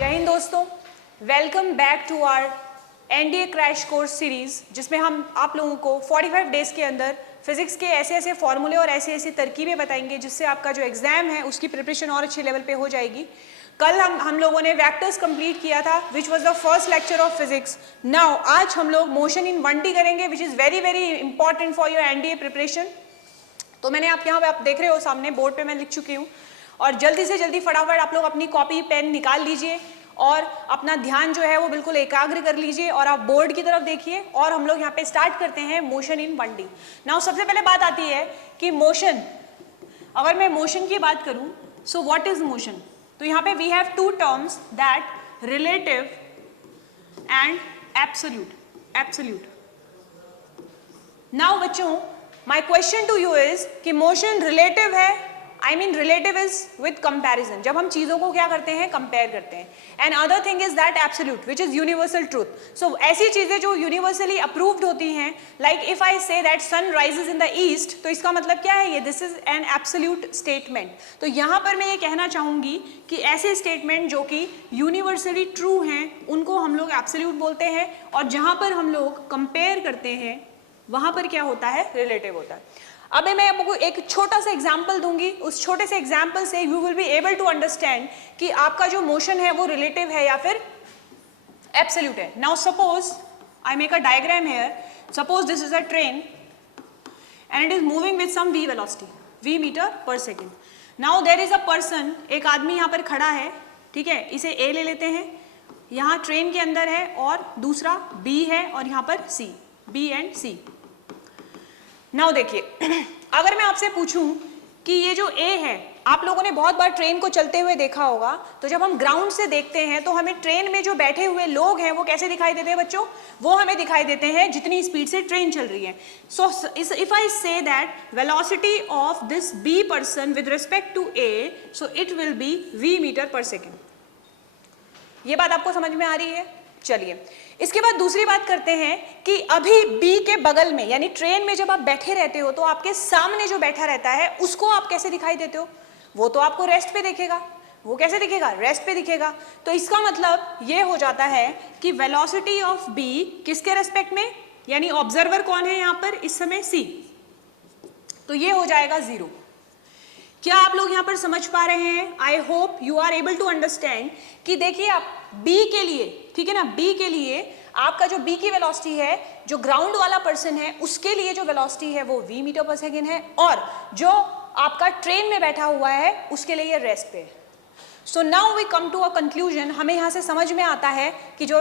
जय हिंद दोस्तों, welcome back to our NDA crash course series, जिसमें हम आप लोगों को 45 डेज के अंदर फिजिक्स के ऐसे ऐसे फॉर्मूले और ऐसी ऐसी तरकीबें बताएंगे जिससे आपका जो एग्जाम है उसकी प्रिपरेशन और अच्छे लेवल पे हो जाएगी। कल हम लोगों ने वेक्टर्स कंप्लीट किया था, which was the first lecture of physics. Now आज हम लोग मोशन इन 1D करेंगे, which is very very important for your NDA preparation. तो मैंने आप यहाँ पे आप देख रहे हो सामने बोर्ड पे मैं लिख चुकी हूँ, और जल्दी से जल्दी फटाफट आप लोग अपनी कॉपी पेन निकाल लीजिए और अपना ध्यान जो है वो बिल्कुल एकाग्र कर लीजिए और आप बोर्ड की तरफ देखिए। और हम लोग यहाँ पे स्टार्ट करते हैं मोशन इन 1D। नाउ सबसे पहले बात आती है कि मोशन, अगर मैं मोशन की बात करूं सो व्हाट इज मोशन। तो यहाँ पे we have two terms, that relative and absolute. Now बच्चों, my question to you is कि मोशन रिलेटिव है, I mean relative is with comparison, जब हम चीजों को क्या करते हैं, कंपेयर करते हैं। And other thing is that absolute, which is universal truth. So ऐसी चीजें जो यूनिवर्सली अप्रूव्ड होती हैं, like if I say that sun rises in the east, तो इसका मतलब क्या है, ये this is an absolute statement. तो यहाँ पर मैं ये कहना चाहूंगी कि ऐसे स्टेटमेंट जो कि यूनिवर्सली ट्रू हैं उनको हम लोग एब्सोल्यूट बोलते हैं, और जहां पर हम लोग कंपेयर करते हैं वहां पर क्या होता है, रिलेटिव होता है। अब मैं आपको एक छोटा सा एग्जाम्पल दूंगी, उस छोटे से एग्जाम्पल से you will be able to understand कि आपका जो मोशन है वो रिलेटिव है या फिर एब्सोल्यूट है। Now suppose I make a diagram here, suppose this is a train and it is moving with some v velocity, v metre per second. Now there is a person, एक आदमी यहाँ पर खड़ा है, ठीक है, इसे a ले लेते हैं, यहाँ ट्रेन के अंदर है, और दूसरा b है और यहाँ पर c, b and c। Now देखिए, अगर मैं आपसे पूछूं कि ये जो A है, आप लोगों ने बहुत बार ट्रेन को चलते हुए देखा होगा, तो जब हम ग्राउंड से देखते हैं तो हमें ट्रेन में जो बैठे हुए लोग हैं वो कैसे दिखाई देते हैं बच्चों, वो हमें दिखाई देते हैं जितनी स्पीड से ट्रेन चल रही है। सो if I say that velocity of this B person with respect to A, so it will be v metre per second. ये बात आपको समझ में आ रही है? चलिए, इसके बाद दूसरी बात करते हैं कि अभी B के बगल में, यानी ट्रेन में जब आप बैठे रहते हो तो आपके सामने जो बैठा रहता है उसको आप कैसे दिखाई देते हो, वो तो आपको रेस्ट पे दिखेगा। वो कैसे दिखेगा, रेस्ट पे दिखेगा। तो इसका मतलब ये हो जाता है कि वेलोसिटी ऑफ B किसके रेस्पेक्ट में, यानी ऑब्जर्वर कौन है यहाँ पर इस समय, C, तो ये हो जाएगा 0। क्या आप लोग यहाँ पर समझ पा रहे हैं? I hope you are able to understand कि देखिए आप B के लिए, ठीक है ना, B के लिए आपका जो B की वेलोसिटी है, जो ग्राउंड वाला पर्सन है उसके लिए जो वेलोसिटी है वो v मीटर पर सेकेंड है, और जो आपका ट्रेन में बैठा हुआ है उसके लिए ये रेस्ट पे है। So now we come to a conclusion, हमें यहाँ से समझ में आता है कि जो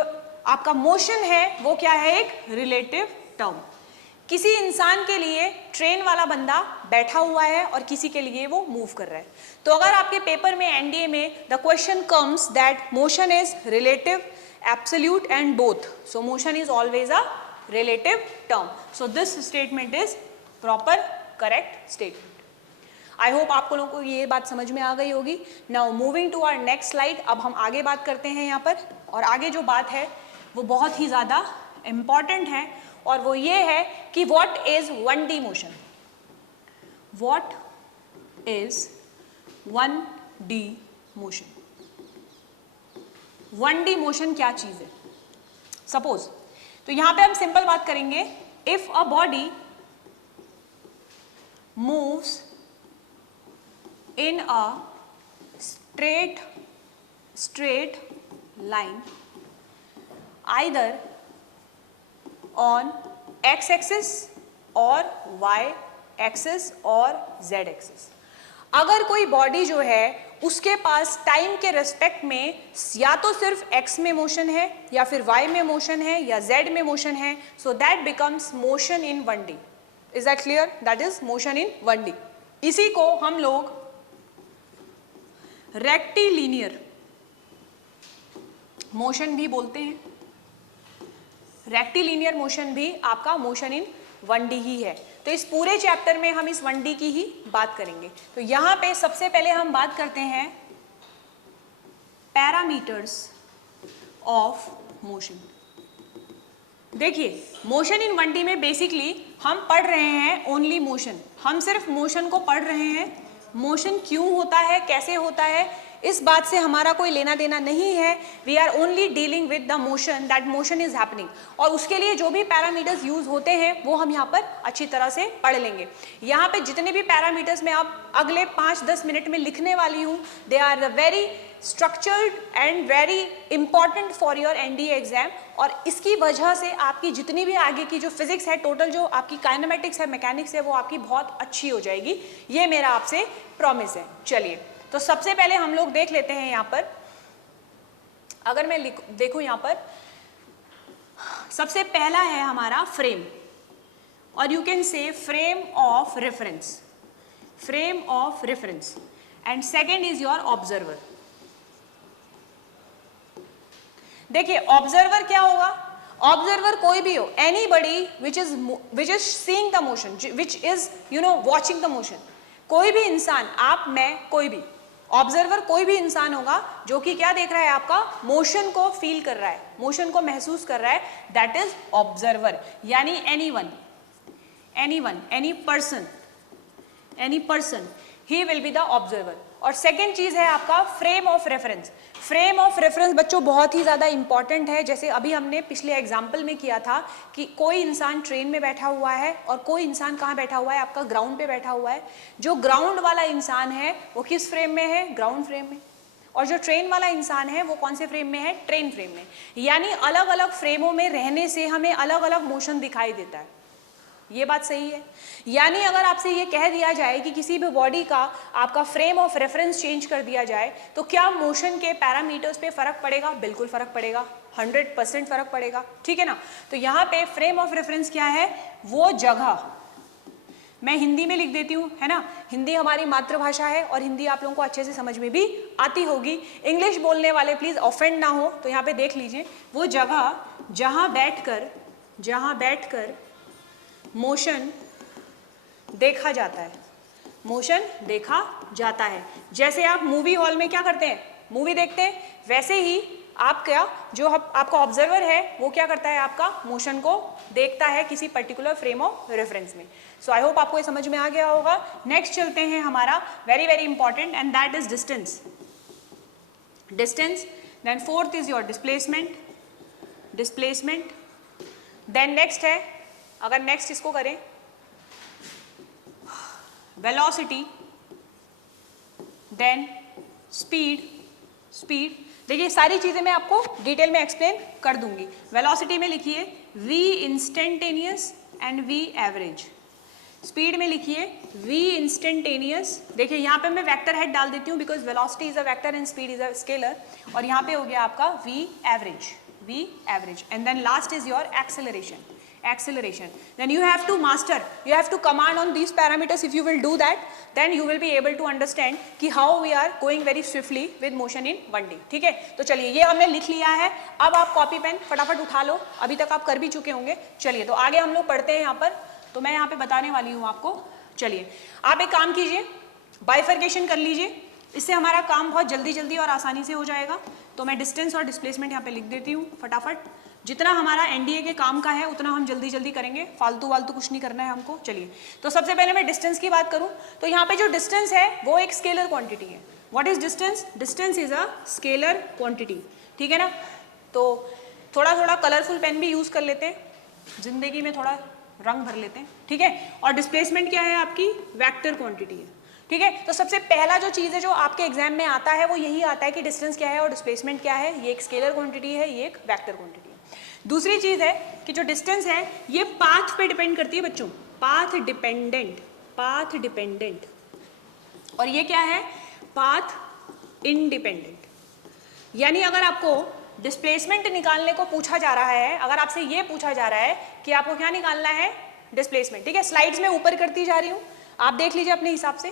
आपका मोशन है वो क्या है, एक रिलेटिव टर्म। किसी इंसान के लिए ट्रेन वाला बंदा बैठा हुआ है और किसी के लिए वो मूव कर रहा है। तो अगर आपके पेपर में एनडीए में the question comes that motion is relative, absolute and both, so motion is always a relative term. So this statement is proper correct statement. I hope आप लोगों को ये बात समझ में आ गई होगी। Now moving to our next slide, अब हम आगे बात करते हैं यहाँ पर, और आगे जो बात है वो बहुत ही ज़्यादा इम्पॉर्टेंट है, और वो ये है कि what is 1D motion. What is 1D motion? 1D motion क्या चीज है? सपोज, तो यहां पे हम सिंपल बात करेंगे, if a body moves in a straight line either on x axis और y axis और z axis। अगर कोई बॉडी जो है उसके पास टाइम के रेस्पेक्ट में या तो सिर्फ x में मोशन है या फिर y में मोशन है या z में मोशन है, so that becomes motion in 1D। Is that clear? That is motion in 1D। इसी को हम लोग रेक्टिलिनियर मोशन भी बोलते हैं। रेक्टिलिनियर मोशन भी आपका मोशन इन 1D ही है। तो इस पूरे चैप्टर में हम इस 1D की ही बात करेंगे। तो यहां पे सबसे पहले हम बात करते हैं पैरामीटर्स ऑफ मोशन। देखिए, मोशन इन 1D में बेसिकली हम पढ़ रहे हैं ओनली मोशन, हम सिर्फ मोशन को पढ़ रहे हैं, मोशन क्यों होता है, कैसे होता है, इस बात से हमारा कोई लेना देना नहीं है. We are only dealing with the motion, that motion is happening. और उसके लिए जो भी पैरामीटर्स यूज होते हैं वो हम यहाँ पर अच्छी तरह से पढ़ लेंगे. यहाँ पे जितने भी पैरामीटर्स मैं आप अगले 5-10 मिनट में लिखने वाली हूँ, they are very structured and very important for your NDA exam. और इसकी वजह से आपकी जितनी भी आगे की जो फिजिक्स है, टोटल जो आपकी काइनेमेटिक्स है, मैकेनिक्स है, वो आपकी बहुत अच्छी हो जाएगी. ये मेरा आपसे प्रॉमिस है. चलिए, तो सबसे पहले हम लोग देख लेते हैं यहाँ पर. अगर मैं देखूं यहाँ पर, सबसे पहला है हमारा फ्रेम, और you can say frame of reference, frame of reference. And second is your observer. देखिए ऑब्जर्वर क्या होगा, ऑब्जर्वर कोई भी हो, anybody which is seeing the motion, which is watching the motion. कोई भी इंसान, आप, मैं, कोई भी ऑब्जर्वर कोई भी इंसान होगा जो कि क्या देख रहा है, आपका मोशन को फील कर रहा है, मोशन को महसूस कर रहा है, दैट इज ऑब्जर्वर. यानी anyone, any person, he will be the observer. और सेकेंड चीज है आपका frame of reference. Frame of reference बच्चों बहुत ही ज्यादा इंपॉर्टेंट है. जैसे अभी हमने पिछले एग्जाम्पल में किया था कि कोई इंसान ट्रेन में बैठा हुआ है और कोई इंसान कहाँ बैठा हुआ है, आपका ग्राउंड पे बैठा हुआ है. जो ग्राउंड वाला इंसान है वो किस फ्रेम में है, ग्राउंड फ्रेम में. और जो ट्रेन वाला इंसान है वो कौन से फ्रेम में है, ट्रेन फ्रेम में. यानी अलग अलग फ्रेमों में रहने से हमें अलग अलग मोशन दिखाई देता है. ये बात सही है. यानी अगर आपसे ये कह दिया जाए कि किसी भी बॉडी का आपका फ्रेम ऑफ रेफरेंस चेंज कर दिया जाए तो क्या मोशन के पैरामीटर्स पे फर्क पड़ेगा, बिल्कुल फर्क पड़ेगा, 100% फर्क पड़ेगा. ठीक है ना. तो यहाँ पे फ्रेम ऑफ रेफरेंस क्या है, वो जगह, मैं हिंदी में लिख देती हूँ, है ना. हिंदी हमारी मातृभाषा है और हिंदी आप लोगों को अच्छे से समझ में भी आती होगी. इंग्लिश बोलने वाले प्लीज ऑफेंड ना हो. तो यहाँ पे देख लीजिए, वो जगह जहाँ बैठकर मोशन देखा जाता है, मोशन देखा जाता है. जैसे आप मूवी हॉल में क्या करते हैं, मूवी देखते हैं, वैसे ही आप क्या, जो आपका ऑब्जर्वर है वो क्या करता है, आपका मोशन को देखता है किसी पर्टिकुलर फ्रेम ऑफ रेफरेंस में. सो आई होप आपको ये समझ में आ गया होगा. नेक्स्ट चलते हैं हमारा very very important, and that is distance. Then fourth is your displacement. Then next है, अगर नेक्स्ट इसको करें, वेलोसिटी, देन स्पीड. देखिए सारी चीजें मैं आपको डिटेल में एक्सप्लेन कर दूंगी. वेलोसिटी में लिखिए v instantaneous and v average. Speed में लिखिए v इंस्टेंटेनियस. देखिए यहाँ पे मैं वेक्टर हेड डाल देती हूँ because velocity is a vector and speed is a scalar. और यहाँ पे हो गया आपका v average. And then last is your acceleration. Then you have to master, you have to command on these parameters. If you will do that, then you will be able to understand कि how we are going very swiftly with motion in 1D. ठीक है. तो चलिए ये हमने लिख लिया है. अब आप कॉपी पेन फटाफट उठा लो, अभी तक आप कर भी चुके होंगे. चलिए तो आगे हम लोग पढ़ते हैं यहाँ पर. तो मैं यहाँ पे बताने वाली हूँ आपको. चलिए आप एक काम कीजिए, बाइफर्केशन कर लीजिए, इससे हमारा काम बहुत जल्दी और आसानी से हो जाएगा. तो मैं डिस्टेंस और डिस्प्लेसमेंट यहाँ पे लिख देती हूँ फटाफट. जितना हमारा एनडीए के काम का है उतना हम जल्दी करेंगे, फालतू कुछ नहीं करना है हमको. चलिए तो सबसे पहले मैं डिस्टेंस की बात करूं तो यहाँ पे जो डिस्टेंस है वो एक स्केलर क्वांटिटी है. What is distance? Distance is a scalar quantity. ठीक है ना. तो थोड़ा कलरफुल पेन भी यूज कर लेते हैं, जिंदगी में थोड़ा रंग भर लेते हैं. ठीक है. और डिस्प्लेसमेंट क्या है, आपकी वेक्टर क्वांटिटी है. ठीक है. तो सबसे पहला जो चीज है जो आपके एग्जाम में आता है वो यही आता है कि डिस्टेंस क्या है और डिस्प्लेसमेंट क्या है. ये एक स्केलर क्वांटिटी है, ये एक वेक्टर क्वांटिटी है. दूसरी चीज है कि जो डिस्टेंस है ये पाथ पे डिपेंड करती है बच्चों, पाथ डिपेंडेंट. और ये क्या है, पाथ इंडिपेंडेंट. यानी अगर आपको डिस्प्लेसमेंट निकालने को पूछा जा रहा है, अगर आपसे ये पूछा जा रहा है कि आपको क्या निकालना है, डिस्प्लेसमेंट. ठीक है. स्लाइड्स में ऊपर करती जा रही हूं, आप देख लीजिए अपने हिसाब से.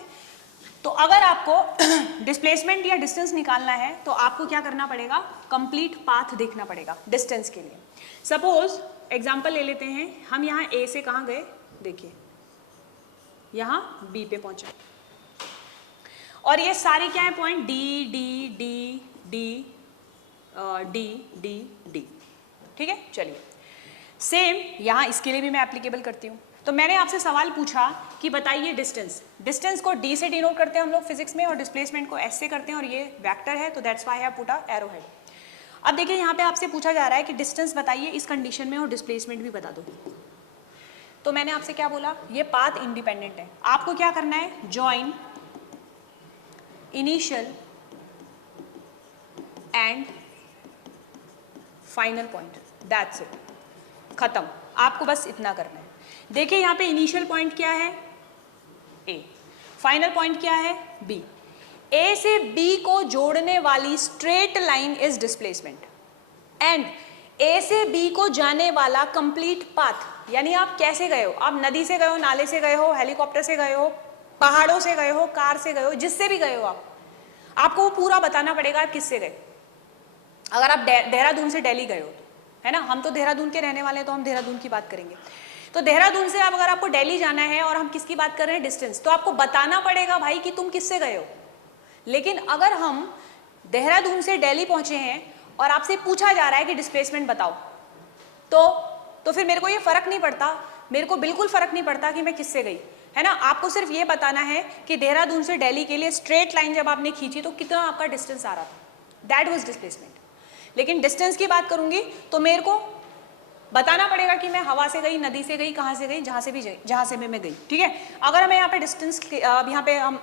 तो अगर आपको डिस्प्लेसमेंट या डिस्टेंस निकालना है तो आपको क्या करना पड़ेगा, कंप्लीट पाथ देखना पड़ेगा डिस्टेंस के लिए. सपोज एग्जांपल ले लेते हैं, हम यहाँ ए से कहाँ गए, देखिए यहाँ बी पे पहुंचे और ये सारे क्या है point, D D D D D D D. ठीक है. चलिए सेम यहाँ इसके लिए भी मैं एप्लीकेबल करती हूँ. तो मैंने आपसे सवाल पूछा कि बताइए डिस्टेंस, डिस्टेंस को डी से डिनोट करते हैं हम लोग फिजिक्स में और डिस्प्लेसमेंट को एस से करते हैं और ये वेक्टर है तो that's why I have put a arrow head. अब देखिए यहाँ पे आपसे पूछा जा रहा है कि डिस्टेंस बताइए इस कंडीशन में और डिस्प्लेसमेंट भी बता दो। तो मैंने आपसे क्या बोला, ये पाथ इंडिपेंडेंट है, आपको क्या करना है, join initial and final point, that's it, खत्म, आपको बस इतना करना है। देखिए यहाँ पे इनिशियल पॉइंट क्या है, ए, फाइनल पॉइंट क्या है, बी। ए से बी को जोड़ने वाली straight line is displacement and A से बी को जाने वाला कंप्लीट पाथ, यानी आप कैसे गए हो, आप नदी से गए हो, नाले से गए हो, हेलीकॉप्टर से गए हो, पहाड़ों से गए हो, कार से गए हो, जिससे भी गए हो आपको वो पूरा बताना पड़ेगा आप किससे गए। अगर आप देहरादून से दिल्ली गए हो है ना, हम तो देहरादून के रहने वाले हैं तो हम देहरादून की बात करेंगे। तो देहरादून से अगर आपको दिल्ली जाना है और हम किसकी बात कर रहे हैं, डिस्टेंस, तो आपको बताना पड़ेगा भाई कि तुम किससे गए हो। लेकिन अगर हम देहरादून से दिल्ली पहुंचे हैं और आपसे पूछा जा रहा है कि डिस्प्लेसमेंट बताओ, तो फिर मेरे को ये फर्क नहीं पड़ता, मेरे को बिल्कुल फर्क नहीं पड़ता कि मैं किससे गई, है ना। आपको सिर्फ ये बताना है कि देहरादून से दिल्ली के लिए स्ट्रेट लाइन जब आपने खींची तो कितना आपका डिस्टेंस आ रहा था, दैट वाज डिस्प्लेसमेंट। लेकिन डिस्टेंस की बात करूंगी तो मेरे को बताना पड़ेगा कि मैं हवा से गई, नदी से गई, कहाँ से गई, जहाँ से भी मैं गई, ठीक है। अगर हमें यहाँ पे डिस्टेंस यहाँ पे हम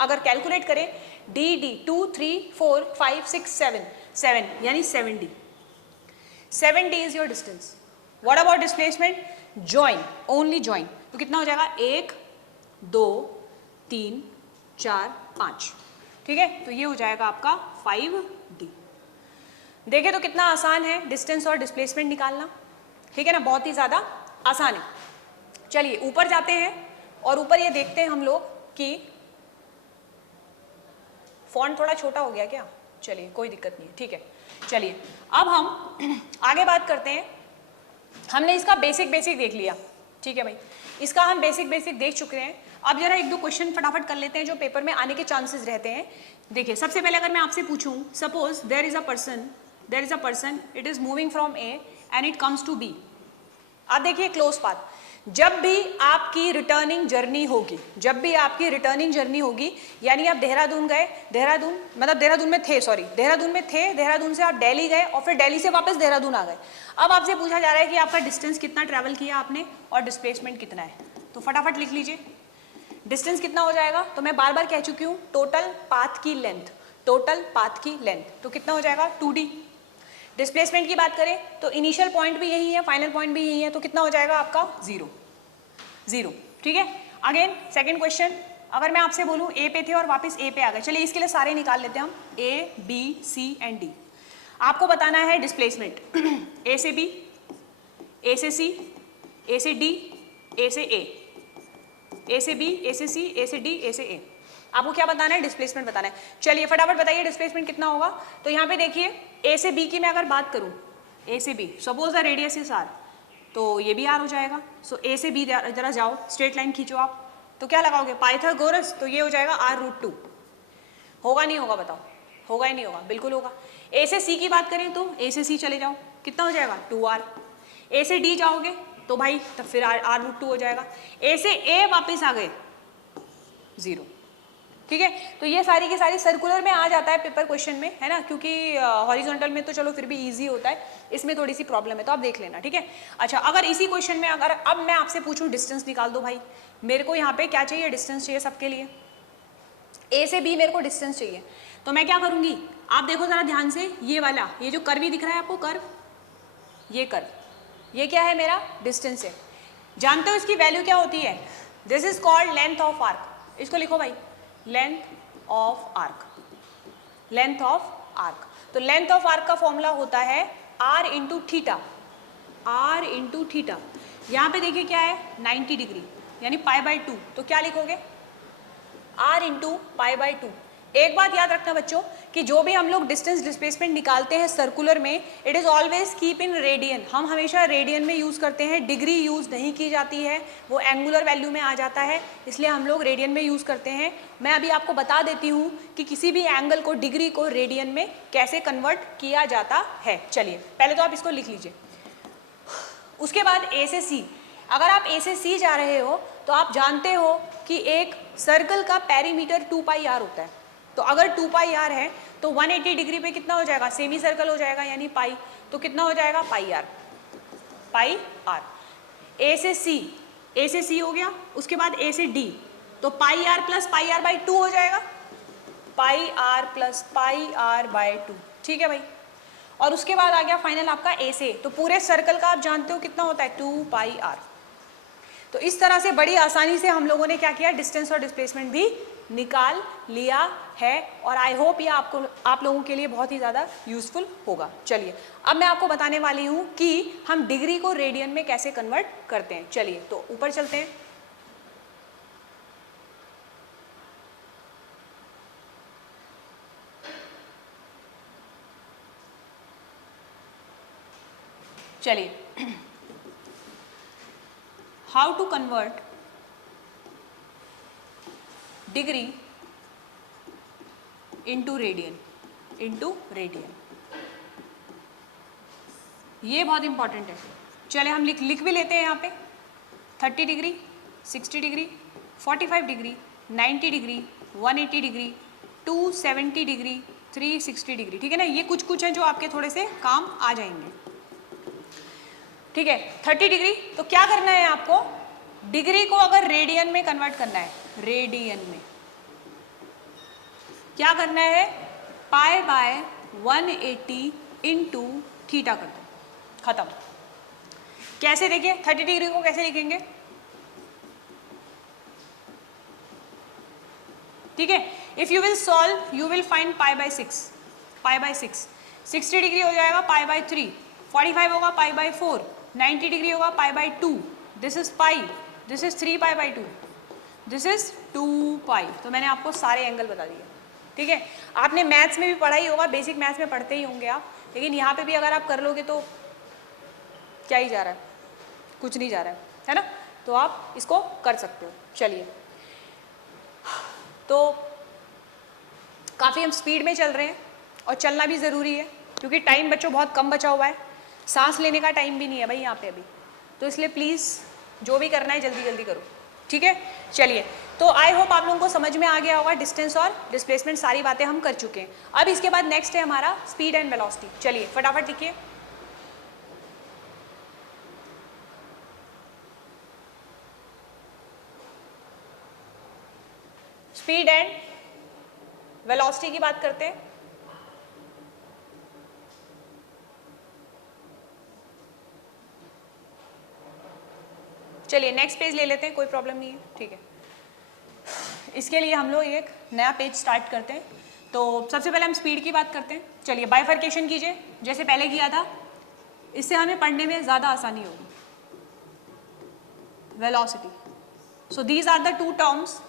अगर कैलकुलेट करें डी डी 2 3 4 5 6 7 यानी 7D, 7D is your distance. What about displacement, join, only join, तो कितना हो जाएगा 1 2 3 4 5, ठीक है। तो ये हो जाएगा आपका 5D। देखें तो कितना आसान है डिस्टेंस और डिस्प्लेसमेंट निकालना, ठीक है ना, बहुत ही ज्यादा आसान है। चलिए ऊपर जाते हैं और ऊपर ये देखते हैं हम लोग कि फॉन्ट थोड़ा छोटा हो गया क्या, चलिए कोई दिक्कत नहीं है, ठीक है। चलिए अब हम आगे बात करते हैं। हमने इसका बेसिक देख लिया, ठीक है भाई, इसका हम बेसिक देख चुके हैं। अब जरा एक दो क्वेश्चन फटाफट कर लेते हैं जो पेपर में आने के चांसेस रहते हैं। देखिए सबसे पहले अगर मैं आपसे पूछूं, suppose there is a person, it is moving from A and it comes to B. अब देखिए क्लोज पाथ, जब भी आपकी रिटर्निंग जर्नी होगी, यानी आप देहरादून गए, देहरादून में थे, देहरादून से आप दिल्ली गए और फिर दिल्ली से वापस देहरादून आ गए। अब आपसे पूछा जा रहा है कि आपका डिस्टेंस कितना ट्रैवल किया आपने और डिस्प्लेसमेंट कितना है, तो फटाफट लिख लीजिए। डिस्टेंस कितना हो जाएगा, तो मैं बार बार कह चुकी हूँ, टोटल पाथ की लेंथ, तो कितना हो जाएगा 2D। डिस्प्लेसमेंट की बात करें तो इनिशियल पॉइंट भी यही है, फाइनल पॉइंट भी यही है, तो कितना हो जाएगा आपका 0, ठीक है। अगेन सेकंड क्वेश्चन, अगर मैं आपसे बोलूं ए पे थे और वापस ए पे आ गए, चलिए इसके लिए सारे निकाल लेते हैं हम, A B C and D. आपको बताना है डिस्प्लेसमेंट ए से बी, ए से सी, ए से डी, ए से ए, ए से बी, ए से सी, ए से डी, ए से ए। आपको क्या बताना है, डिस्प्लेसमेंट बताना है। चलिए फटाफट बताइए डिस्प्लेसमेंट कितना होगा। तो यहाँ पे देखिए ए से बी की मैं अगर बात करूँ, ए से B, suppose the radius is R, तो ये भी आर हो जाएगा। सो ए से बी जरा जाओ, स्ट्रेट लाइन खींचो आप, तो क्या लगाओगे, पाइथागोरस, तो ये हो जाएगा r√2। होगा नहीं होगा बताओ, होगा ही नहीं होगा, बिल्कुल होगा। ए से सी की बात करें तो ए से सी चले जाओ, कितना हो जाएगा 2r। ए से डी जाओगे तो भाई तब फिर r√2 हो जाएगा। ए से ए वापस आ गए 0, ठीक है। तो ये सारी की सारी सर्कुलर में आ जाता है पेपर क्वेश्चन में, है ना, क्योंकि हॉरिजॉन्टल में तो चलो फिर भी इजी होता है, इसमें थोड़ी सी प्रॉब्लम है, तो आप देख लेना, ठीक है। अच्छा, अगर इसी क्वेश्चन में अगर अब मैं आपसे पूछूं डिस्टेंस निकाल दो भाई, मेरे को यहाँ पे क्या चाहिए, डिस्टेंस चाहिए सबके लिए, ए से बी मेरे को डिस्टेंस चाहिए, तो मैं क्या करूंगी, आप देखो जरा ध्यान से, ये वाला, ये जो कर्व दिख रहा है आपको, कर्व, ये क्या है, मेरा डिस्टेंस है। जानते हो इसकी वैल्यू क्या होती है, this is called length of arc. इसको लिखो भाई, लेंथ ऑफ आर्क। तो लेंथ ऑफ आर्क का फॉर्मूला होता है r इंटू थीटा, यहाँ पे देखिए क्या है 90 डिग्री यानी π/2, तो क्या लिखोगे r इंटू π/2। एक बात याद रखना बच्चों कि जो भी हम लोग डिस्टेंस डिस्प्लेसमेंट निकालते हैं सर्कुलर में, it is always keep in radian, हम हमेशा रेडियन में यूज करते हैं, डिग्री यूज नहीं की जाती है, वो एंगुलर वैल्यू में आ जाता है, इसलिए हम लोग रेडियन में यूज करते हैं। मैं अभी आपको बता देती हूँ कि किसी भी एंगल को, डिग्री को रेडियन में कैसे कन्वर्ट किया जाता है। चलिए पहले तो आप इसको लिख लीजिए। उसके बाद ए से सी, अगर आप ए से सी जा रहे हो तो आप जानते हो कि एक सर्कल का पेरीमीटर 2 पाई आर होता है। तो अगर 2 पाई आर है तो 180 डिग्री पे कितना हो जाएगा, सेमी सर्कल हो जाएगा यानी पाई, तो कितना हो जाएगा पाई आर, पाई आर। ए से सी हो गया, उसके बाद ए से डी, तो pi r plus pi r by 2 हो जाएगा, pi r plus pi r by 2, ठीक है भाई। और उसके बाद आ गया फाइनल आपका ए से, तो पूरे सर्कल का आप जानते हो कितना होता है 2 पाई आर। तो इस तरह से बड़ी आसानी से हम लोगों ने क्या किया, डिस्टेंस और डिस्प्लेसमेंट भी निकाल लिया है, और आई होप ये आप लोगों के लिए बहुत ही ज़्यादा यूजफुल होगा। चलिए अब मैं आपको बताने वाली हूँ कि हम डिग्री को रेडियन में कैसे कन्वर्ट करते हैं। चलिए तो ऊपर चलते हैं। चलिए how to convert degree into radian, ये बहुत इंपॉर्टेंट है। चले हम लिख भी लेते हैं यहाँ पे 30 degree, 60 degree, 45 degree, 90 degree, 180 degree, 270 degree, 360 degree, ठीक है ना। ये कुछ हैं जो आपके थोड़े से काम आ जाएंगे, ठीक है। 30 डिग्री, तो क्या करना है आपको, डिग्री को अगर रेडियन में कन्वर्ट करना है, रेडियन में क्या करना है, पाई बाय 180 इंटू थीटा कर दो, खत्म। कैसे देखिए 30 डिग्री को कैसे लिखेंगे, ठीक है। If you will solve you will find pi by 6, pi by 6। 60 degree हो जाएगा पाई बाय 3, 45 होगा पाई बाय 4, 90 डिग्री होगा pi by 2, this is pi, this is 3 pi by 2, this is 2 पाई। तो मैंने आपको सारे एंगल बता दिए, ठीक है। आपने मैथ्स में भी पढ़ा ही होगा, बेसिक मैथ्स में पढ़ते ही होंगे आप, लेकिन यहाँ पे भी अगर आप कर लोगे तो क्या ही जा रहा है, कुछ नहीं जा रहा है ना। तो आप इसको कर सकते हो। चलिए तो काफ़ी हम स्पीड में चल रहे हैं और चलना भी ज़रूरी है क्योंकि टाइम बच्चों बहुत कम बचा हुआ है, सांस लेने का टाइम भी नहीं है भाई यहाँ पे अभी, तो इसलिए प्लीज़ जो भी करना है जल्दी जल्दी करो, ठीक है। चलिए तो आई होप आप लोगों को समझ में आ गया होगा, डिस्टेंस और डिस्प्लेसमेंट सारी बातें हम कर चुके हैं। अब इसके बाद नेक्स्ट है हमारा स्पीड एंड वेलोसिटी। चलिए फटाफट लिखिए। स्पीड एंड वेलोसिटी की बात करते हैं। चलिए नेक्स्ट पेज ले लेते हैं, कोई प्रॉब्लम नहीं है, ठीक है। इसके लिए हम लोग एक नया पेज स्टार्ट करते हैं। तो सबसे पहले हम स्पीड की बात करते हैं। चलिए बाइफर्केशन कीजिए जैसे पहले किया था, इससे हमें पढ़ने में ज़्यादा आसानी होगी। Velocity, so these are the two terms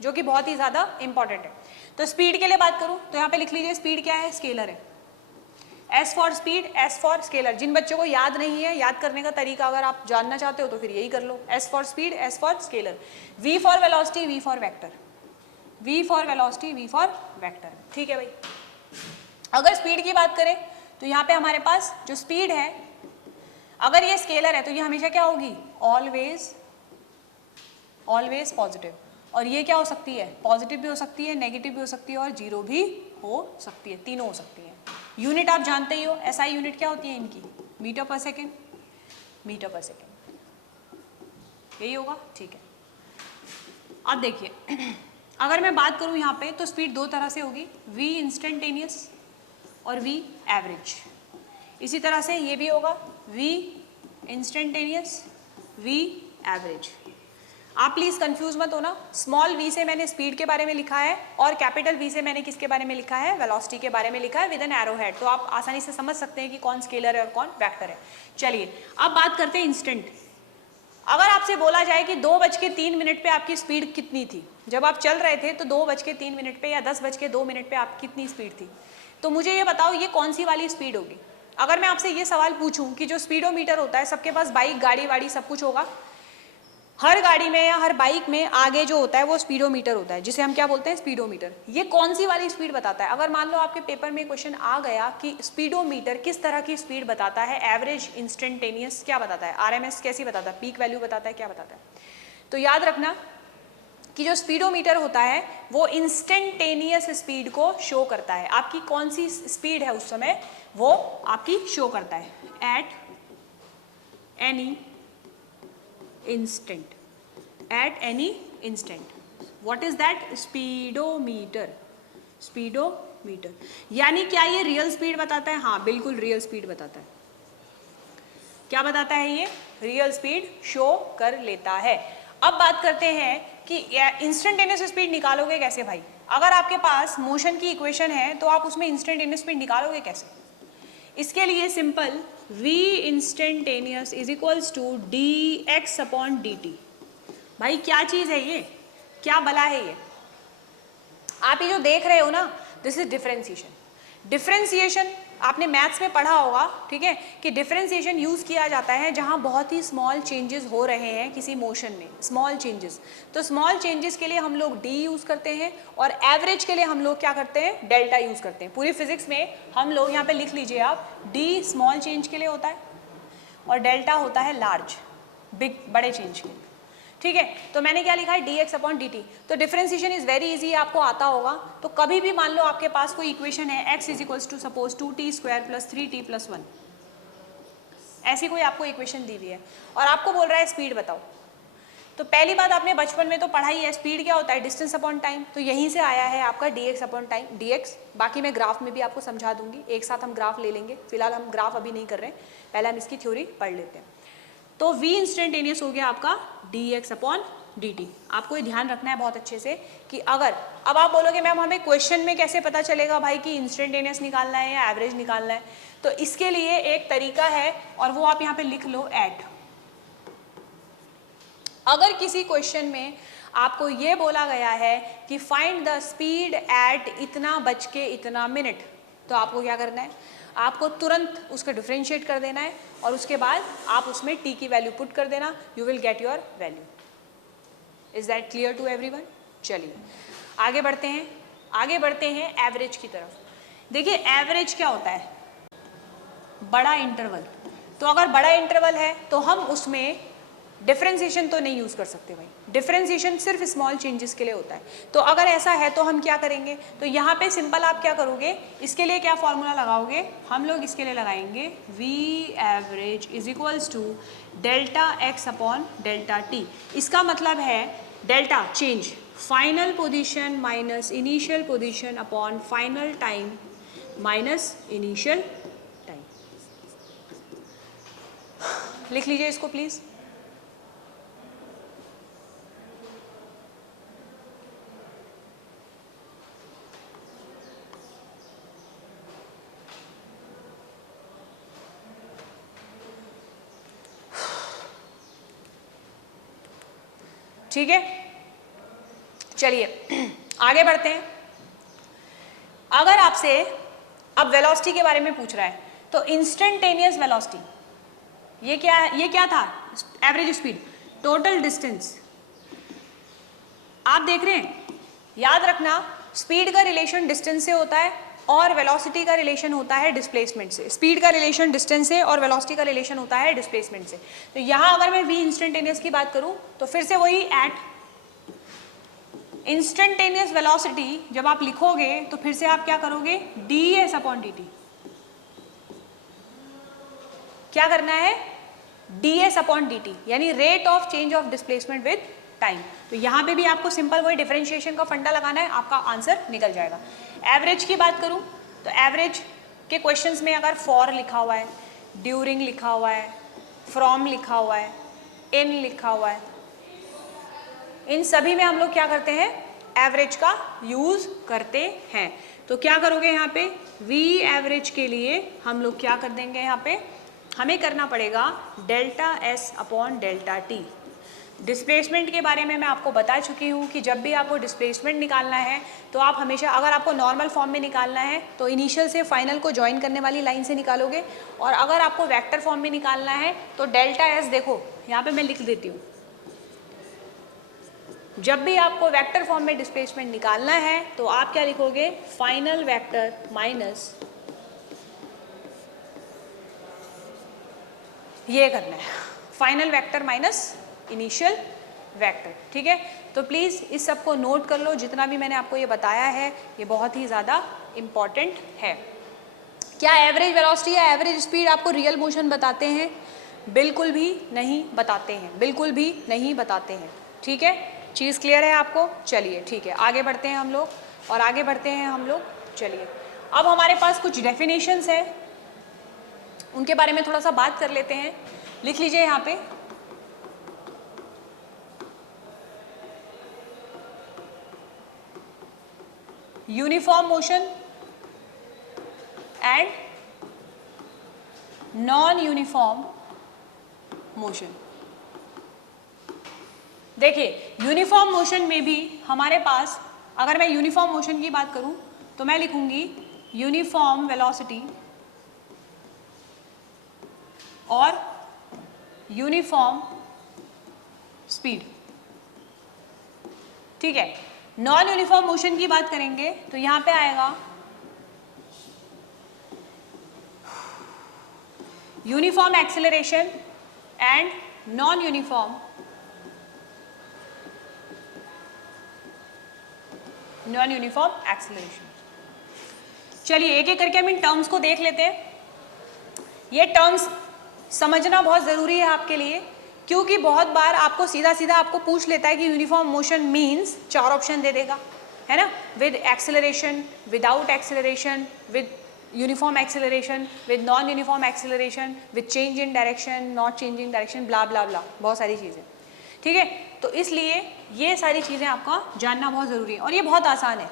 जो कि बहुत ही ज़्यादा इंपॉर्टेंट है। तो स्पीड के लिए बात करूँ तो यहाँ पे लिख लीजिए, स्पीड क्या है, स्केलर है। S for speed, S for scalar. जिन बच्चों को याद नहीं है, याद करने का तरीका अगर आप जानना चाहते हो तो फिर यही कर लो, S for speed, S for scalar. V for velocity, V for vector, V for velocity, V for vector, ठीक है भाई। अगर स्पीड की बात करें तो यहाँ पे हमारे पास जो स्पीड है, अगर ये स्केलर है तो ये हमेशा क्या होगी, ऑलवेज, ऑलवेज पॉजिटिव। और ये क्या हो सकती है, पॉजिटिव भी हो सकती है, नेगेटिव भी हो सकती है और जीरो भी हो सकती है, तीनों हो सकती है। यूनिट आप जानते ही हो, एसआई यूनिट क्या होती है इनकी, metre per second, metre per second, यही होगा, ठीक है। अब देखिए अगर मैं बात करूं यहाँ पे तो स्पीड दो तरह से होगी, वी इंस्टेंटेनियस और वी एवरेज। इसी तरह से ये भी होगा, वी इंस्टेंटेनियस, वी एवरेज। आप प्लीज़ कंफ्यूज मत होना, स्मॉल वी से मैंने स्पीड के बारे में लिखा है और कैपिटल वी से मैंने किसके बारे में लिखा है, वेलोसिटी के बारे में लिखा है विद एन एरो हेड। तो आप आसानी से समझ सकते हैं कि कौन स्केलर है और कौन वेक्टर है। चलिए अब बात करते हैं इंस्टेंट। अगर आपसे बोला जाए कि 2:03 पे आपकी स्पीड कितनी थी, जब आप चल रहे थे तो 2:03 पे या 10:02 पे आपकी कितनी स्पीड थी, तो मुझे ये बताओ ये कौन सी वाली स्पीड होगी। अगर मैं आपसे ये सवाल पूछूं कि जो स्पीडोमीटर होता है, सबके पास बाइक, गाड़ी वाड़ी सब कुछ होगा, हर गाड़ी में या हर बाइक में आगे जो होता है वो स्पीडोमीटर होता है, जिसे हम क्या बोलते हैं, स्पीडोमीटर। ये कौन सी वाली स्पीड बताता है? अगर मान लो आपके पेपर में क्वेश्चन आ गया कि स्पीडोमीटर किस तरह की स्पीड बताता है, एवरेज, इंस्टेंटेनियस क्या बताता है, आरएमएस कैसी बताता है, पीक वैल्यू बताता है, क्या बताता है, तो याद रखना कि जो स्पीडोमीटर होता है वो इंस्टेंटेनियस स्पीड को शो करता है। आपकी कौन सी स्पीड है उस समय वो आपकी शो करता है, at any instant, at any instant. What is that? Speedometer. Speedometer. यानी क्या ये रियल स्पीड बताता है? हाँ बिल्कुल रियल स्पीड बताता है। क्या बताता है ये? रियल स्पीड शो कर लेता है। अब बात करते हैं कि इंस्टेंटेनियस स्पीड निकालोगे कैसे भाई? अगर आपके पास मोशन की इक्वेशन है तो आप उसमें इंस्टेंटेनियस स्पीड निकालोगे कैसे? इसके लिए simple v instantaneous is equals to dx upon dt। भाई क्या चीज है ये, क्या बला है ये? आप ये जो देख रहे हो ना, दिस इज डिफरेंशिएशन। डिफरेंशिएशन आपने मैथ्स में पढ़ा होगा, ठीक है, कि डिफरेंशिएशन यूज किया जाता है जहां बहुत ही स्मॉल चेंजेस हो रहे हैं किसी मोशन में, स्मॉल चेंजेस। तो स्मॉल चेंजेस के लिए हम लोग डी यूज करते हैं और एवरेज के लिए हम लोग क्या करते हैं, डेल्टा यूज करते हैं। पूरी फिजिक्स में हम लोग, यहाँ पे लिख लीजिए आप, डी स्मॉल चेंज के लिए होता है और डेल्टा होता है लार्ज, बिग, बड़े चेंज के लिए, ठीक है। तो मैंने क्या लिखा है, dx अपॉन dt। तो डिफरेंशिएशन इज वेरी इजी, आपको आता होगा। तो कभी भी मान लो आपके पास कोई इक्वेशन है, x is equals to suppose 2t square plus 3t plus 1, ऐसी कोई आपको इक्वेशन दी हुई है और आपको बोल रहा है स्पीड बताओ। तो पहली बात आपने बचपन में तो पढ़ाई है, स्पीड क्या होता है, डिस्टेंस अपॉन टाइम। तो यहीं से आया है आपका dx अपॉन टाइम, dx। बाकी मैं ग्राफ में भी आपको समझा दूंगी, एक साथ हम ग्राफ ले लेंगे। फिलहाल हम ग्राफ अभी नहीं कर रहे हैं, पहले हम इसकी थ्योरी पढ़ लेते हैं। तो v इंस्टेंटेनियस हो गया आपका dx अपॉन dt। आपको ये ध्यान रखना है बहुत अच्छे से कि अगर, अब आप बोलोगे मैम हमें क्वेश्चन में कैसे पता चलेगा भाई कि इंस्टेंटेनियस निकालना है या एवरेज निकालना है? तो इसके लिए एक तरीका है और वो आप यहाँ पे लिख लो, एट। अगर किसी क्वेश्चन में आपको ये बोला गया है कि फाइंड द स्पीड एट इतना बज के इतना मिनट, तो आपको क्या करना है, आपको तुरंत उसको डिफरेंशिएट कर देना है और उसके बाद आप उसमें t की वैल्यू पुट कर देना, you will get your value. Is that clear to everyone? चलिए आगे बढ़ते हैं एवरेज की तरफ। देखिए एवरेज क्या होता है, बड़ा इंटरवल। तो अगर बड़ा इंटरवल है तो हम उसमें डिफरेंशिएशन तो नहीं यूज कर सकते भाई, डिफरेंशिएशन सिर्फ स्मॉल चेंजेस के लिए होता है। तो अगर ऐसा है तो हम क्या करेंगे, तो यहाँ पे सिंपल आप क्या करोगे, इसके लिए क्या फॉर्मूला लगाओगे, हम लोग इसके लिए लगाएंगे v average is equals to delta x upon delta t। इसका मतलब है delta change, final position minus initial position upon final time minus initial time. लिख लीजिए इसको प्लीज। ठीक है, चलिए आगे बढ़ते हैं। अगर आपसे अब वेलोसिटी के बारे में पूछ रहा है, तो इंस्टेंटेनियस वेलोसिटी ये क्या था, एवरेज स्पीड, टोटल डिस्टेंस। आप देख रहे हैं, याद रखना स्पीड का रिलेशन डिस्टेंस से होता है और वेलोसिटी का रिलेशन होता है डिस्प्लेसमेंट से। स्पीड का रिलेशन डिस्टेंस से और वेलोसिटी का रिलेशन होता है डिस्प्लेसमेंट से। तो यहाँ अगर मैं v इंस्टेंटेनियस की बात करूँ तो फिर से वही एट इंस्टेंटेनियस वेलोसिटी जब आप लिखोगे तो फिर से आप क्या करोगे, ds अपॉन dt। क्या करना है, ds अपॉन dt, यानी rate of change of displacement with time. तो यहाँ पे भी आपको सिंपल वही डिफरेंशिएशन का फंडा लगाना है, आपका आंसर निकल जाएगा। एवरेज की बात करूं तो एवरेज के क्वेश्चंस में अगर फॉर लिखा हुआ है, ड्यूरिंग लिखा हुआ है, फ्रॉम लिखा हुआ है, इन लिखा हुआ है, इन सभी में हम लोग क्या करते हैं, एवरेज का यूज करते हैं। तो क्या करोगे यहाँ पे, v एवरेज के लिए हम लोग क्या कर देंगे, यहाँ पे हमें करना पड़ेगा delta s upon delta t। Displacement के बारे में मैं आपको बता चुकी हूँ कि जब भी आपको डिस्प्लेसमेंट निकालना है तो आप हमेशा, अगर आपको नॉर्मल फॉर्म में निकालना है तो इनिशियल से फाइनल को ज्वाइन करने वाली लाइन से निकालोगे, और अगर आपको वेक्टर फॉर्म में निकालना है तो डेल्टा एस, देखो यहाँ पे मैं लिख देती हूँ, जब भी आपको वेक्टर फॉर्म में डिस्प्लेसमेंट निकालना है तो आप क्या लिखोगे, फाइनल वेक्टर माइनस ये करना है, final vector minus initial vector, ठीक है। तो प्लीज इस सब को नोट कर लो, जितना भी मैंने आपको ये बताया है ये बहुत ही ज्यादा इंपॉर्टेंट है। क्या एवरेज वेलोसिटी या एवरेज स्पीड आपको रियल मोशन बताते हैं? बिल्कुल भी नहीं बताते हैं, बिल्कुल भी नहीं बताते हैं, ठीक है। चीज़ क्लियर है आपको? चलिए ठीक है, आगे बढ़ते हैं हम लोग, और आगे बढ़ते हैं हम लोग। चलिए अब हमारे पास कुछ डेफिनेशंस है, उनके बारे में थोड़ा सा बात कर लेते हैं। लिख लीजिए यहाँ पे, uniform motion and non uniform motion. देखिए यूनिफॉर्म मोशन में भी हमारे पास, अगर मैं यूनिफॉर्म मोशन की बात करूं तो मैं लिखूंगी यूनिफॉर्म वेलोसिटी और यूनिफॉर्म स्पीड, ठीक है। नॉन यूनिफॉर्म मोशन की बात करेंगे तो यहां पे आएगा uniform acceleration and non uniform acceleration. चलिए एक एक करके हम इन टर्म्स को देख लेते हैं। ये टर्म्स समझना बहुत ज़रूरी है आपके लिए, क्योंकि बहुत बार आपको सीधा सीधा आपको पूछ लेता है कि यूनिफॉर्म मोशन मीन्स, 4 ऑप्शन दे देगा, है ना, with acceleration, without acceleration, with uniform acceleration, with non uniform acceleration, with change in direction, not changing direction, blah blah blah, बहुत सारी चीज़ें, ठीक है। तो इसलिए ये सारी चीज़ें आपका जानना बहुत ज़रूरी है और ये बहुत आसान है।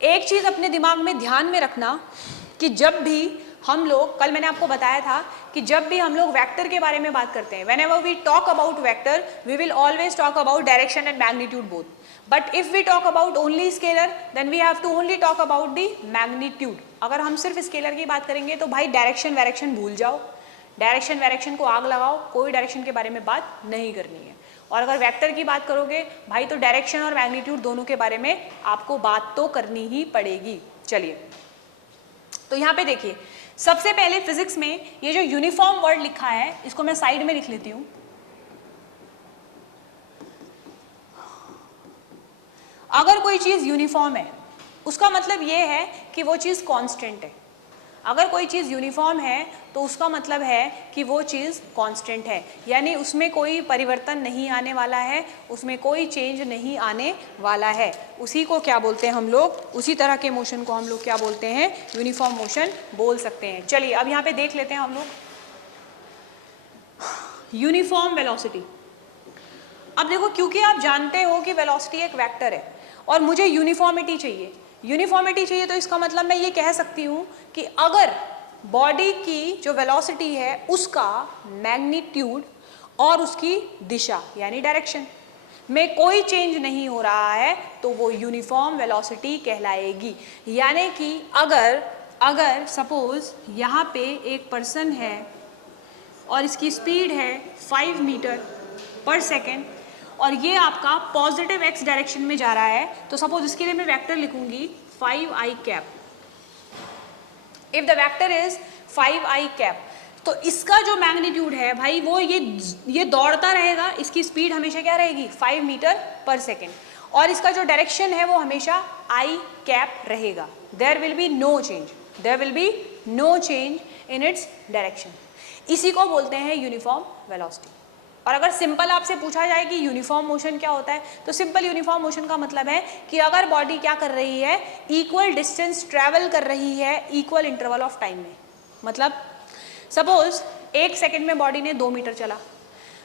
एक चीज़ अपने दिमाग में ध्यान में रखना कि जब भी हम लोग, कल मैंने आपको बताया था कि जब भी हम लोग वेक्टर के बारे में बात करते हैं, whenever we talk about vector, we will always talk about direction and magnitude both. But if we talk about only scalar, then we have to only talk about the magnitude. अगर हम सिर्फ scalar की बात करेंगे तो भाई direction वायरेक्शन भूल जाओ, डायरेक्शन वायरेक्शन को आग लगाओ, कोई डायरेक्शन के बारे में बात नहीं करनी है। और अगर वेक्टर की बात करोगे भाई तो डायरेक्शन और मैग्नीट्यूड दोनों के बारे में आपको बात तो करनी ही पड़ेगी। चलिए तो यहाँ पे देखिए, सबसे पहले फिजिक्स में ये जो यूनिफॉर्म वर्ड लिखा है इसको मैं साइड में लिख लेती हूं। अगर कोई चीज यूनिफॉर्म है उसका मतलब ये है कि वो चीज कांस्टेंट है। अगर कोई चीज यूनिफॉर्म है तो उसका मतलब है कि वो चीज कांस्टेंट है, यानी उसमें कोई परिवर्तन नहीं आने वाला है, उसमें कोई चेंज नहीं आने वाला है। उसी को क्या बोलते हैं हम लोग, उसी तरह के मोशन को हम लोग क्या बोलते हैं, यूनिफॉर्म मोशन बोल सकते हैं। चलिए अब यहाँ पे देख लेते हैं हम लोग यूनिफॉर्म वेलोसिटी। अब देखो, क्योंकि आप जानते हो कि वेलोसिटी एक वेक्टर है और मुझे यूनिफॉर्मिटी चाहिए, यूनिफॉर्मिटी चाहिए, तो इसका मतलब मैं ये कह सकती हूँ कि अगर बॉडी की जो वेलोसिटी है उसका मैग्नीट्यूड और उसकी दिशा यानी डायरेक्शन में कोई चेंज नहीं हो रहा है तो वो यूनिफॉर्म वेलोसिटी कहलाएगी। यानी कि अगर सपोज यहाँ पे एक पर्सन है और इसकी स्पीड है 5 मीटर पर सेकेंड और ये आपका पॉजिटिव एक्स डायरेक्शन में जा रहा है, तो सपोज इसके लिए मैं वेक्टर लिखूंगी 5i cap. If the vector is 5i cap, तो इसका जो मैग्नीट्यूड है भाई वो ये दौड़ता रहेगा, इसकी स्पीड हमेशा क्या रहेगी 5 मीटर पर सेकेंड, और इसका जो डायरेक्शन है वो हमेशा i कैप रहेगा। There will be no change in its direction. इसी को बोलते हैं यूनिफॉर्म वेलोसिटी। और अगर सिंपल आपसे पूछा जाए कि यूनिफॉर्म मोशन क्या होता है, तो सिंपल यूनिफॉर्म मोशन का मतलब है कि अगर बॉडी क्या कर रही है, इक्वल डिस्टेंस ट्रैवल कर रही है इक्वल इंटरवल ऑफ टाइम में। मतलब सपोज 1 सेकंड में बॉडी ने 2 मीटर चला,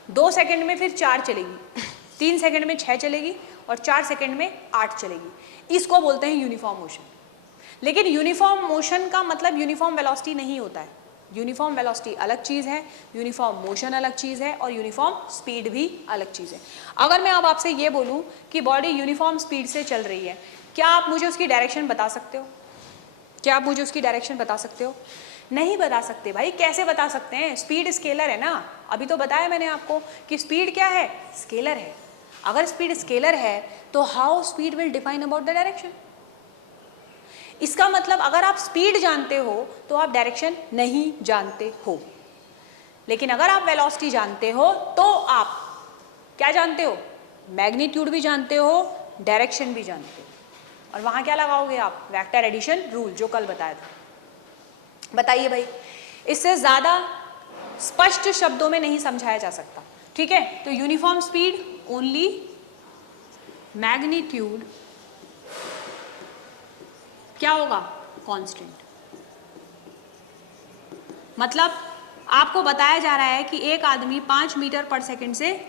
2 सेकंड में फिर 4 चलेगी, 3 सेकंड में 6 चलेगी और 4 सेकंड में 8 चलेगी। इसको बोलते हैं यूनिफॉर्म मोशन। लेकिन यूनिफॉर्म मोशन का मतलब यूनिफॉर्म वेलोसिटी नहीं होता है। यूनिफॉर्म वेलोसिटी अलग चीज़ है, यूनिफॉर्म मोशन अलग चीज़ है और यूनिफॉर्म स्पीड भी अलग चीज़ है। अगर मैं अब आपसे ये बोलूँ कि बॉडी यूनिफॉर्म स्पीड से चल रही है, क्या आप मुझे उसकी डायरेक्शन बता सकते हो? क्या आप मुझे उसकी डायरेक्शन बता सकते हो? नहीं बता सकते भाई। कैसे बता सकते हैं? स्पीड स्केलर है ना, अभी तो बताया मैंने आपको कि स्पीड क्या है, स्केलर है। अगर स्पीड स्केलर है तो how speed will define about the direction. इसका मतलब अगर आप स्पीड जानते हो तो आप डायरेक्शन नहीं जानते हो, लेकिन अगर आप वेलोसिटी जानते हो तो आप क्या जानते हो, मैग्नीट्यूड भी जानते हो, डायरेक्शन भी जानते हो। और वहां क्या लगाओगे आप, वेक्टर एडिशन रूल जो कल बताया था। बताइए भाई, इससे ज्यादा स्पष्ट शब्दों में नहीं समझाया जा सकता, ठीक है। तो यूनिफॉर्म स्पीड ओनली मैग्नीट्यूड क्या होगा, कांस्टेंट। मतलब आपको बताया जा रहा है कि एक आदमी 5 मीटर पर सेकंड से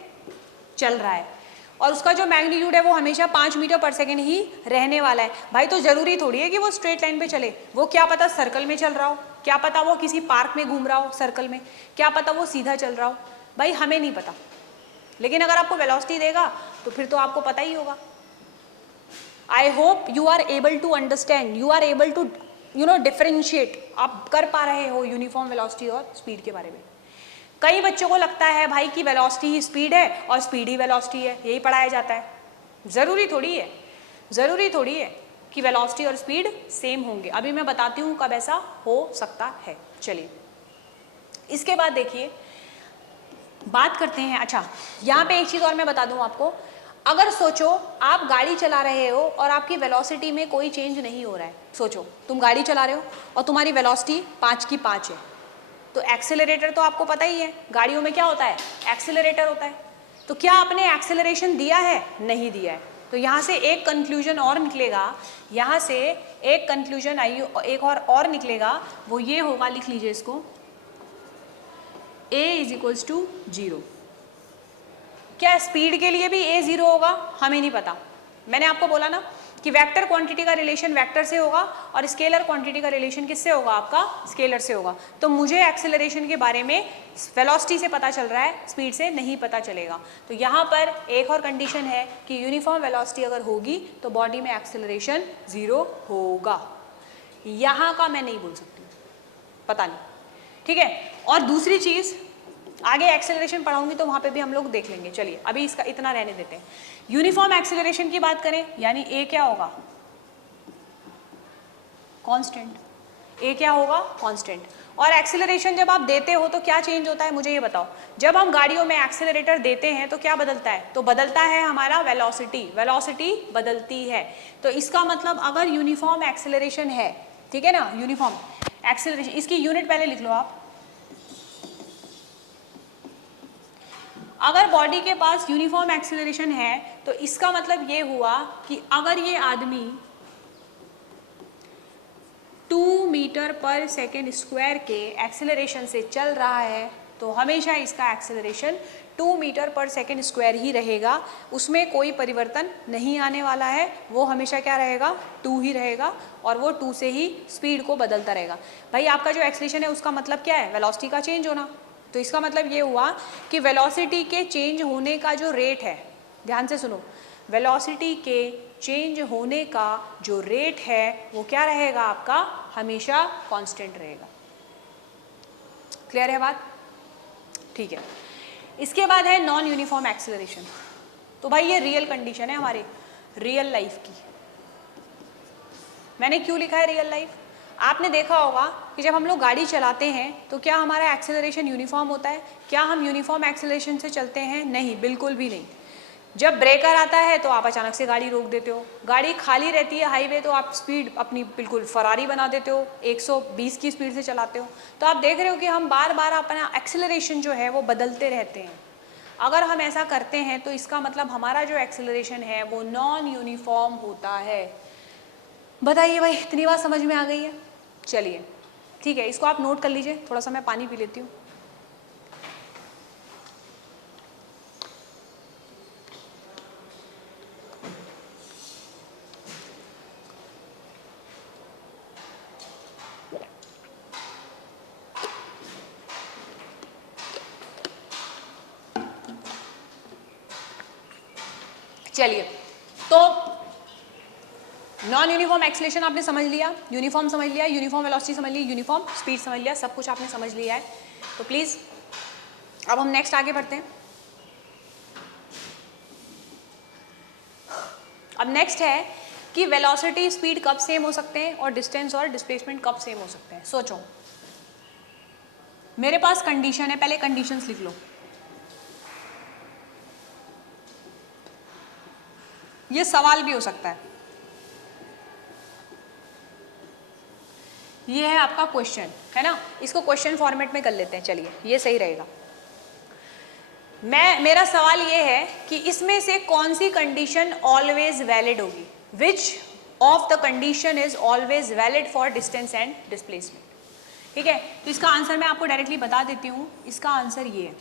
चल रहा है और उसका जो मैग्नीट्यूड है वो हमेशा 5 मीटर पर सेकंड ही रहने वाला है। भाई तो जरूरी थोड़ी है कि वो स्ट्रेट लाइन पे चले, वो क्या पता सर्कल में चल रहा हो, क्या पता वो किसी पार्क में घूम रहा हो सर्कल में, क्या पता वो सीधा चल रहा हो, भाई हमें नहीं पता। लेकिन अगर आपको वेलोसिटी देगा तो फिर तो आपको पता ही होगा। I hope you are able to understand, you are able to differentiate, आप कर पा रहे हो यूनिफॉर्म वेलोसिटी और स्पीड के बारे में। कई बच्चों को लगता है भाई कि वेलोसिटी ही स्पीड है और स्पीड ही वेलोसिटी है, यही पढ़ाया जाता है। जरूरी थोड़ी है, जरूरी थोड़ी है कि वेलोसिटी और स्पीड सेम होंगे। अभी मैं बताती हूँ कब ऐसा हो सकता है। चलिए इसके बाद देखिए बात करते हैं। अच्छा यहाँ पे एक चीज और मैं बता दूं आपको, अगर सोचो आप गाड़ी चला रहे हो और आपकी वेलोसिटी में कोई चेंज नहीं हो रहा है। सोचो तुम गाड़ी चला रहे हो और तुम्हारी वेलोसिटी 5 की 5 है, तो एक्सेलरेटर तो आपको पता ही है, गाड़ियों में क्या होता है, एक्सेलरेटर होता है। तो क्या आपने एक्सेलरेशन दिया है, नहीं दिया है। तो यहाँ से एक कंक्लूजन और निकलेगा, यहाँ से एक कंक्लूजन एक और निकलेगा, वो ये होगा, लिख लीजिए इसको, a = 0। क्या स्पीड के लिए भी a 0 होगा, हमें नहीं पता। मैंने आपको बोला ना कि वेक्टर क्वांटिटी का रिलेशन वेक्टर से होगा और स्केलर क्वांटिटी का रिलेशन किससे होगा, आपका स्केलर से होगा। तो मुझे एक्सेलरेशन के बारे में वेलोसिटी से पता चल रहा है, स्पीड से नहीं पता चलेगा। तो यहाँ पर एक और कंडीशन है कि यूनिफॉर्म वेलोसिटी अगर होगी तो बॉडी में एक्सेलरेशन 0 होगा। यहाँ का मैं नहीं बोल सकती, पता नहीं, ठीक है। और दूसरी चीज, आगे एक्सेलरेशन पढ़ाऊंगी तो वहां पे भी हम लोग देख लेंगे। चलिए अभी इसका इतना रहने देते हैं। यूनिफॉर्म एक्सेलरेशन की बात करें, यानी ए क्या होगा, कांस्टेंट। ए क्या होगा, कांस्टेंट। और एक्सेलरेशन जब आप देते हो तो क्या चेंज होता है, मुझे ये बताओ। जब हम गाड़ियों में एक्सेलरेटर देते हैं तो क्या बदलता है, तो बदलता है हमारा वेलोसिटी, वेलोसिटी बदलती है। तो इसका मतलब अगर यूनिफॉर्म एक्सेलरेशन है, ठीक है ना, यूनिफॉर्म एक्सेलरेशन, इसकी यूनिट पहले लिख लो आप। अगर बॉडी के पास यूनिफॉर्म एक्सेलरेशन है तो इसका मतलब ये हुआ कि अगर ये आदमी 2 मीटर पर सेकेंड स्क्वायर के एक्सेलरेशन से चल रहा है तो हमेशा इसका acceleration 2 metre per second square ही रहेगा, उसमें कोई परिवर्तन नहीं आने वाला है, वो हमेशा क्या रहेगा, 2 ही रहेगा और वो 2 से ही स्पीड को बदलता रहेगा। भाई आपका जो एक्सेलरेशन है उसका मतलब क्या है, वेलोसिटी का चेंज होना। तो इसका मतलब ये हुआ कि वेलोसिटी के चेंज होने का जो रेट है, ध्यान से सुनो, वेलोसिटी के चेंज होने का जो रेट है वो क्या रहेगा, आपका हमेशा कांस्टेंट रहेगा। क्लियर है बात, ठीक है। इसके बाद है नॉन यूनिफॉर्म एक्सेलरेशन। तो भाई ये रियल कंडीशन है हमारे रियल लाइफ की। मैंने क्यों लिखा है रियल लाइफ, आपने देखा होगा कि जब हम लोग गाड़ी चलाते हैं तो क्या हमारा एक्सेलरेशन यूनिफॉर्म होता है, क्या हम यूनिफॉर्म एक्सेलरेशन से चलते हैं, नहीं, बिल्कुल भी नहीं। जब ब्रेकर आता है तो आप अचानक से गाड़ी रोक देते हो, गाड़ी खाली रहती है हाईवे तो आप स्पीड अपनी बिल्कुल फरारी बना देते हो, 120 की स्पीड से चलाते हो। तो आप देख रहे हो कि हम बार बार अपना एक्सेलरेशन जो है वो बदलते रहते हैं। अगर हम ऐसा करते हैं तो इसका मतलब हमारा जो एक्सेलरेशन है वो नॉन यूनिफॉर्म होता है। बताइए भाई, इतनी बात समझ में आ गई है। चलिए ठीक है, इसको आप नोट कर लीजिए, थोड़ा सा मैं पानी पी लेती हूँ। चलिए, तो नॉन यूनिफॉर्म एक्सेलरेशन आपने समझ लिया, यूनिफॉर्म समझ लिया, यूनिफॉर्म वेलोसिटी समझ ली, यूनिफॉर्म स्पीड समझ लिया, सब कुछ आपने समझ लिया है। तो प्लीज अब हम नेक्स्ट आगे बढ़ते हैं। अब नेक्स्ट है कि वेलोसिटी स्पीड कब सेम हो सकते हैं और डिस्टेंस और डिस्प्लेसमेंट कब सेम हो सकते हैं। सोचो, मेरे पास कंडीशन है, पहले कंडीशंस लिख लो। ये सवाल भी हो सकता है। ये है आपका क्वेश्चन, है ना, इसको क्वेश्चन फॉर्मेट में कर लेते हैं, चलिए ये सही रहेगा। मेरा सवाल ये है कि इसमें से कौन सी कंडीशन ऑलवेज वैलिड होगी, which of the condition is always valid for distance and displacement. ठीक है, तो इसका आंसर मैं आपको डायरेक्टली बता देती हूं, इसका आंसर ये है,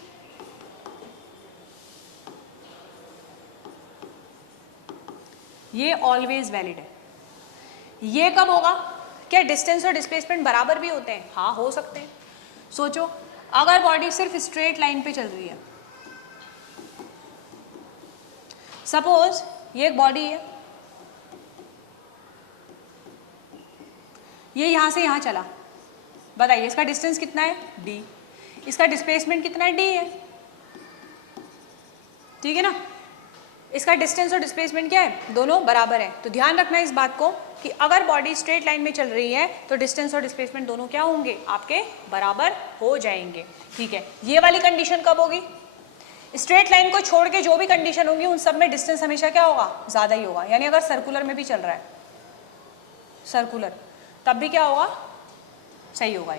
ये ऑलवेज वैलिड है। ये कब होगा? क्या डिस्टेंस और डिस्प्लेसमेंट बराबर भी होते हैं? हाँ, हो सकते हैं। सोचो, अगर बॉडी सिर्फ स्ट्रेट लाइन पे चल रही है, सपोज ये एक बॉडी है, ये यहां से यहां चला, बताइए इसका डिस्टेंस कितना है? d। इसका डिस्प्लेसमेंट कितना है? d है। ठीक है ना, इसका डिस्टेंस और डिस्प्लेसमेंट क्या है? दोनों बराबर है। तो ध्यान रखना इस बात को कि अगर बॉडी स्ट्रेट लाइन में चल रही है तो डिस्टेंस और डिस्प्लेसमेंट दोनों क्या होंगे? आपके बराबर हो जाएंगे। ठीक है, ये वाली कंडीशन कब होगी? स्ट्रेट लाइन को छोड़ के जो भी कंडीशन होंगी उन सब में डिस्टेंस हमेशा क्या होगा? ज्यादा ही होगा। यानी अगर सर्कुलर में भी चल रहा है, सर्कुलर, तब भी क्या होगा? सही होगा।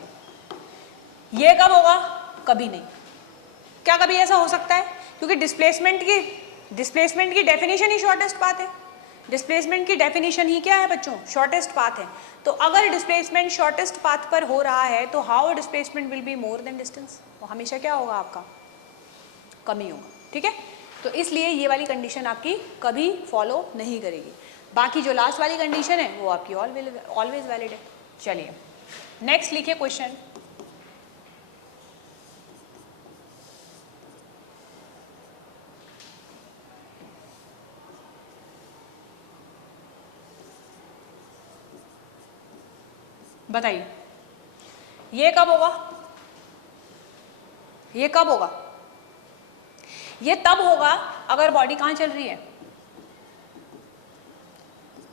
ये कब होगा? कभी नहीं। क्या कभी ऐसा हो सकता है? क्योंकि डिस्प्लेसमेंट की डेफिनेशन ही शॉर्टेस्ट पाथ है। डिस्प्लेसमेंट की डेफिनेशन ही क्या है बच्चों? शॉर्टेस्ट पाथ है। तो अगर डिस्प्लेसमेंट शॉर्टेस्ट पाथ पर हो रहा है तो how displacement will be more than distance? वो हमेशा क्या होगा? आपका कमी होगा। ठीक है, तो इसलिए ये वाली कंडीशन आपकी कभी फॉलो नहीं करेगी। बाकी जो लास्ट वाली कंडीशन है वो आपकी ऑलवेज वैलिड है। चलिए नेक्स्ट लिखिए क्वेश्चन। बताइए ये कब होगा? ये कब होगा? ये तब होगा अगर बॉडी कहां चल रही है?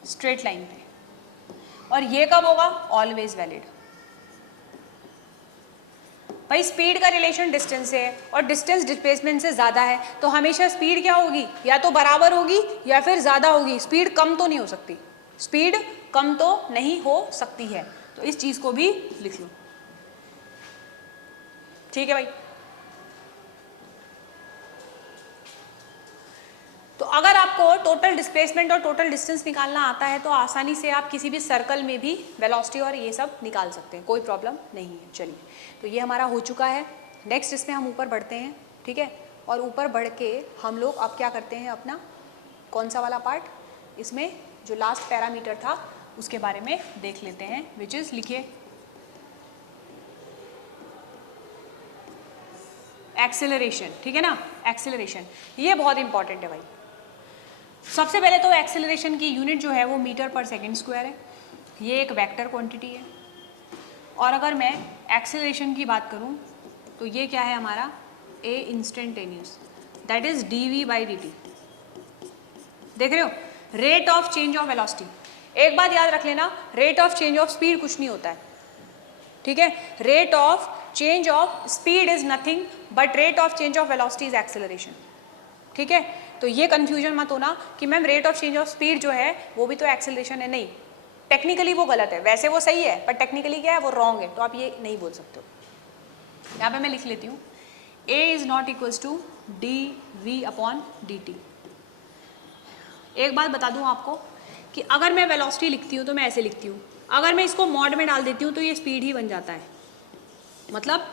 स्ट्रेट लाइन पे। और ये कब होगा? Always valid. भाई स्पीड का रिलेशन डिस्टेंस से है और डिस्टेंस डिस्प्लेसमेंट से ज्यादा है, तो हमेशा स्पीड क्या होगी? या तो बराबर होगी या फिर ज्यादा होगी। स्पीड कम तो नहीं हो सकती, स्पीड कम तो नहीं हो सकती है। तो इस चीज को भी लिख लो। ठीक है भाई, तो अगर आपको टोटल डिस्प्लेसमेंट और टोटल डिस्टेंस निकालना आता है तो आसानी से आप किसी भी सर्कल में भी वेलोसिटी और ये सब निकाल सकते हैं, कोई प्रॉब्लम नहीं है। चलिए, तो ये हमारा हो चुका है। नेक्स्ट इसमें हम ऊपर बढ़ते हैं। ठीक है, और ऊपर बढ़ के हम लोग अब क्या करते हैं? अपना कौन सा वाला पार्ट, इसमें जो लास्ट पैरामीटर था उसके बारे में देख लेते हैं, विच इज, लिखिए एक्सेलरेशन। ठीक है ना, एक्सेलरेशन ये बहुत इंपॉर्टेंट है भाई। सबसे पहले तो एक्सेलरेशन की यूनिट जो है वो मीटर पर सेकेंड स्क्वायर है। ये एक वेक्टर क्वांटिटी है। और अगर मैं एक्सेलरेशन की बात करूं तो ये क्या है हमारा? ए इंस्टेंटेनियस, दैट इज dv/dt। देख रहे हो, rate of change of velocity. एक बात याद रख लेना, rate of change of speed कुछ नहीं होता है। ठीक है, rate of change of speed is nothing but rate of change of velocity is acceleration. ठीक है, तो ये कंफ्यूजन मत होना कि ma'am rate of change of speed जो है वो भी तो एक्सेलरेशन है। नहीं, टेक्निकली वो गलत है, वैसे वो सही है पर टेक्निकली क्या है? वो रॉन्ग है। तो आप ये नहीं बोल सकते हो। यहाँ पे मैं लिख लेती हूँ, a is not equals to dv/dt। एक बात बता दूँ आपको कि अगर मैं वेलोसिटी लिखती हूँ तो मैं ऐसे लिखती हूँ, अगर मैं इसको मॉड में डाल देती हूँ तो ये स्पीड ही बन जाता है। मतलब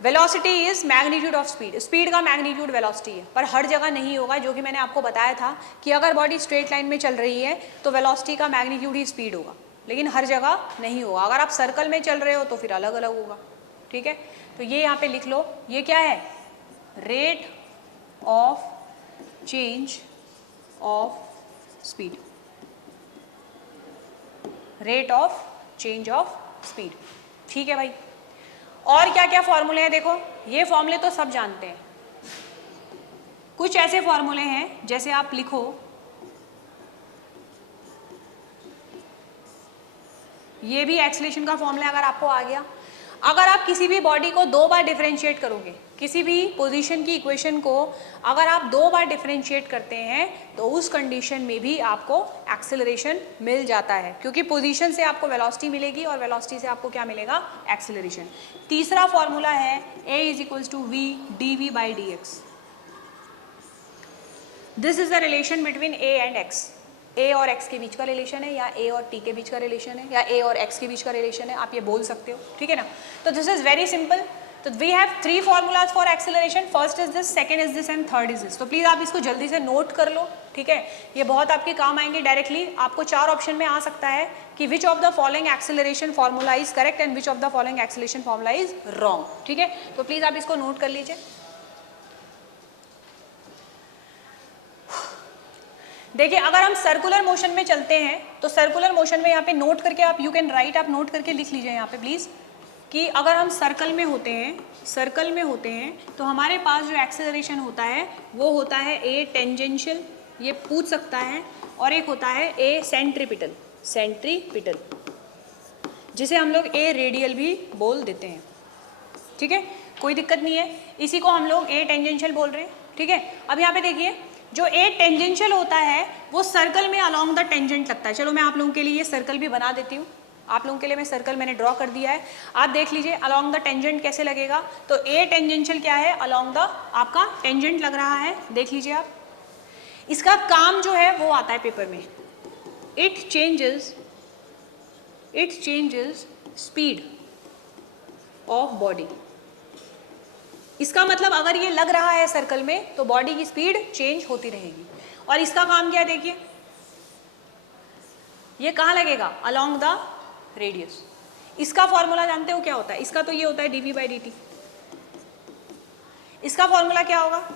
velocity is magnitude of speed, speed का मैग्नीट्यूड वेलोसिटी है, पर हर जगह नहीं होगा। जो कि मैंने आपको बताया था कि अगर बॉडी स्ट्रेट लाइन में चल रही है तो वेलोसिटी का मैग्नीट्यूड ही स्पीड होगा, लेकिन हर जगह नहीं होगा। अगर आप सर्कल में चल रहे हो तो फिर अलग अलग होगा। ठीक है, तो ये यहाँ पे लिख लो, ये क्या है? Rate of change of speed, rate of change of speed. ठीक है भाई, और क्या क्या फॉर्मूले हैं? देखो ये फॉर्मूले तो सब जानते हैं। कुछ ऐसे फॉर्मूले हैं जैसे आप लिखो ये भी एक्सेलरेशन का फॉर्मूला अगर आपको आ गया, अगर आप किसी भी बॉडी को 2 बार डिफरेंशिएट करोगे, किसी भी पोजीशन की इक्वेशन को अगर आप 2 बार डिफरेंशिएट करते हैं तो उस कंडीशन में भी आपको एक्सेलरेशन मिल जाता है, क्योंकि पोजीशन से आपको वेलोसिटी मिलेगी और वेलोसिटी से आपको क्या मिलेगा, एक्सेलरेशन। तीसरा फॉर्मूला है A = v dv/dx। This is the relation between A and x। A और x के बीच का रिलेशन है, या A और t के बीच का रिलेशन है, या A और x के बीच का रिलेशन है, आप ये बोल सकते हो, ठीक है ना। तो दिस इज वेरी सिंपल। तो we have 3 formulas for acceleration, first is this, second is this and third is this. तो प्लीज आप इसको जल्दी से नोट कर लो, ठीक है, ये बहुत आपके काम आएंगे। डायरेक्टली आपको 4 ऑप्शन में आ सकता है कि which of the following acceleration formula is correct and which of the following acceleration formula is wrong, ठीक है। तो प्लीज आप इसको नोट कर लीजिए। देखिए अगर हम सर्कुलर मोशन में चलते हैं तो सर्कुलर मोशन में यहाँ पे नोट करके आप यू कैन राइट, आप नोट करके लिख लीजिए यहाँ पे प्लीज, कि अगर हम सर्कल में होते हैं तो हमारे पास जो एक्सेलरेशन होता है वो होता है ए टेंजेंशियल, ये पूछ सकता है, और एक होता है ए सेंट्रीपिटल, जिसे हम लोग ए रेडियल भी बोल देते हैं, ठीक है, कोई दिक्कत नहीं है। इसी को हम लोग ए टेंजेंशियल बोल रहे हैं, ठीक है। अब यहाँ पे देखिए जो ए टेंजेंशियल होता है वो सर्कल में अलोंग द टेंजेंट लगता है। चलो मैं आप लोगों के लिए ये सर्कल भी बना देती हूँ, आप लोगों के लिए मैं सर्कल मैंने ड्रॉ कर दिया है, आप देख लीजिए अलोंग द टेंजेंट कैसे लगेगा। तो ए टेंजेंशियल क्या है, अलोंग द आपका टेंजेंट लग रहा है, देख लीजिए आप। इसका काम जो है वो आता है पेपर में, it changes speed of body. इसका मतलब अगर ये लग रहा है सर्कल में तो बॉडी की स्पीड चेंज होती रहेगी। और इसका काम क्या है, देखिए ये कहाँ लगेगा, अलोंग द रेडियस। इसका फॉर्मूला जानते हो क्या होता है, इसका तो ये होता है dv/dt। इसका फॉर्मूला क्या होगा,